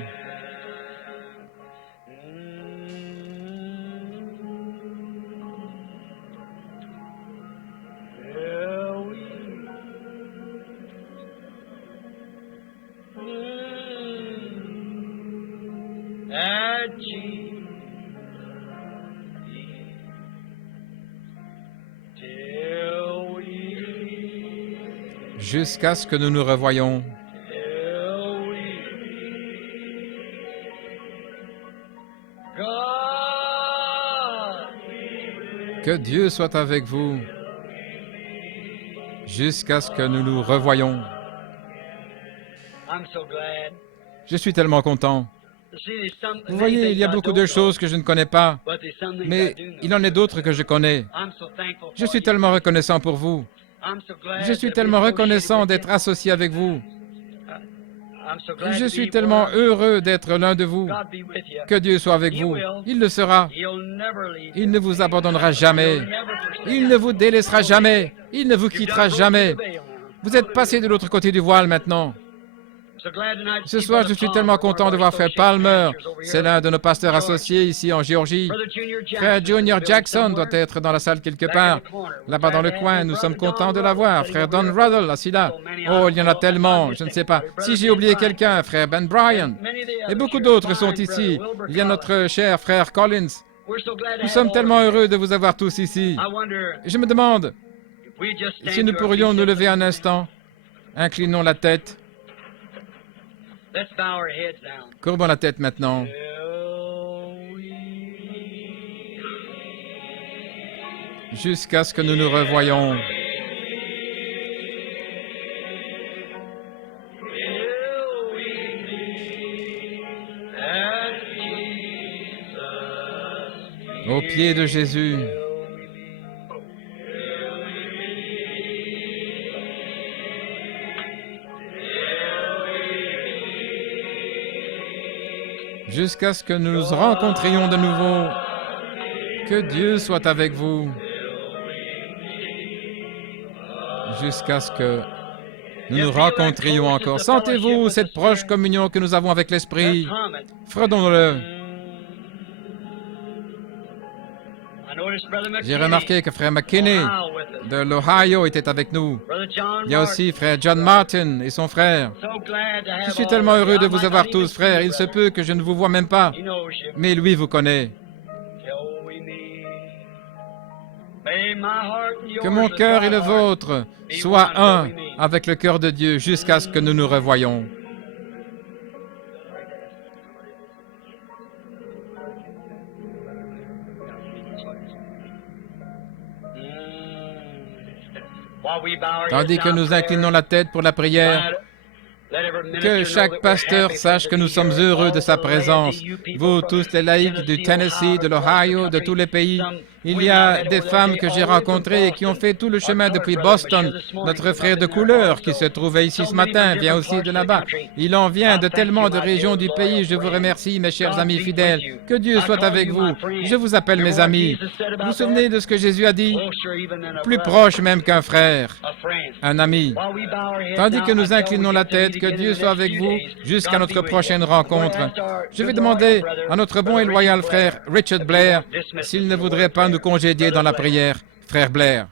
Jusqu'à ce que nous nous revoyions. Que Dieu soit avec vous jusqu'à ce que nous nous revoyions. Je suis tellement content. Vous voyez, il y a beaucoup de choses que je ne connais pas, mais il en est d'autres que je connais. Je suis tellement reconnaissant pour vous. Je suis tellement reconnaissant d'être associé avec vous. Je suis tellement heureux d'être l'un de vous. Que Dieu soit avec vous. Il le sera. Il ne vous abandonnera jamais. Il ne vous délaissera jamais. Il ne vous quittera jamais. Vous êtes passé de l'autre côté du voile maintenant. Ce soir, je suis tellement content de voir Frère Palmer. C'est l'un de nos pasteurs associés ici en Géorgie. Frère Junior Jackson doit être dans la salle quelque part. Là-bas dans le coin, nous sommes contents de l'avoir. Frère Don Ruddle, assis là. Oh, il y en a tellement, je ne sais pas. Si j'ai oublié quelqu'un, Frère Ben Bryan. Et beaucoup d'autres sont ici. Il y a notre cher Frère Collins. Nous sommes tellement heureux de vous avoir tous ici. Je me demande si nous pourrions nous lever un instant. Inclinons la tête. Courbons la tête maintenant. Jusqu'à ce que nous nous revoyions. Au pied de Jésus. Jusqu'à ce que nous nous rencontrions de nouveau. Que Dieu soit avec vous. Jusqu'à ce que nous nous rencontrions encore. Sentez-vous cette proche communion que nous avons avec l'Esprit? Fredonnons-le. J'ai remarqué que Frère McKinney de l'Ohio était avec nous. Il y a aussi Frère John Martin et son frère. Je suis tellement heureux de vous avoir tous, frères. Il se peut que je ne vous vois même pas, mais lui vous connaît. Que mon cœur et le vôtre soient un avec le cœur de Dieu jusqu'à ce que nous nous revoyions. Tandis que nous inclinons la tête pour la prière, que chaque pasteur sache que nous sommes heureux de sa présence. Vous tous les laïcs du Tennessee, de l'Ohio, de tous les pays, il y a des femmes que j'ai rencontrées et qui ont fait tout le chemin depuis Boston. Notre frère de couleur qui se trouvait ici ce matin vient aussi de là-bas. Il en vient de tellement de régions du pays. Je vous remercie, mes chers amis fidèles. Que Dieu soit avec vous. Je vous appelle mes amis. Vous vous souvenez de ce que Jésus a dit? Plus proche même qu'un frère, un ami. Tandis que nous inclinons la tête, que Dieu soit avec vous jusqu'à notre prochaine rencontre. Je vais demander à notre bon et loyal frère Richard Blair s'il ne voudrait pas nous congédier dans la prière. Frère Blair.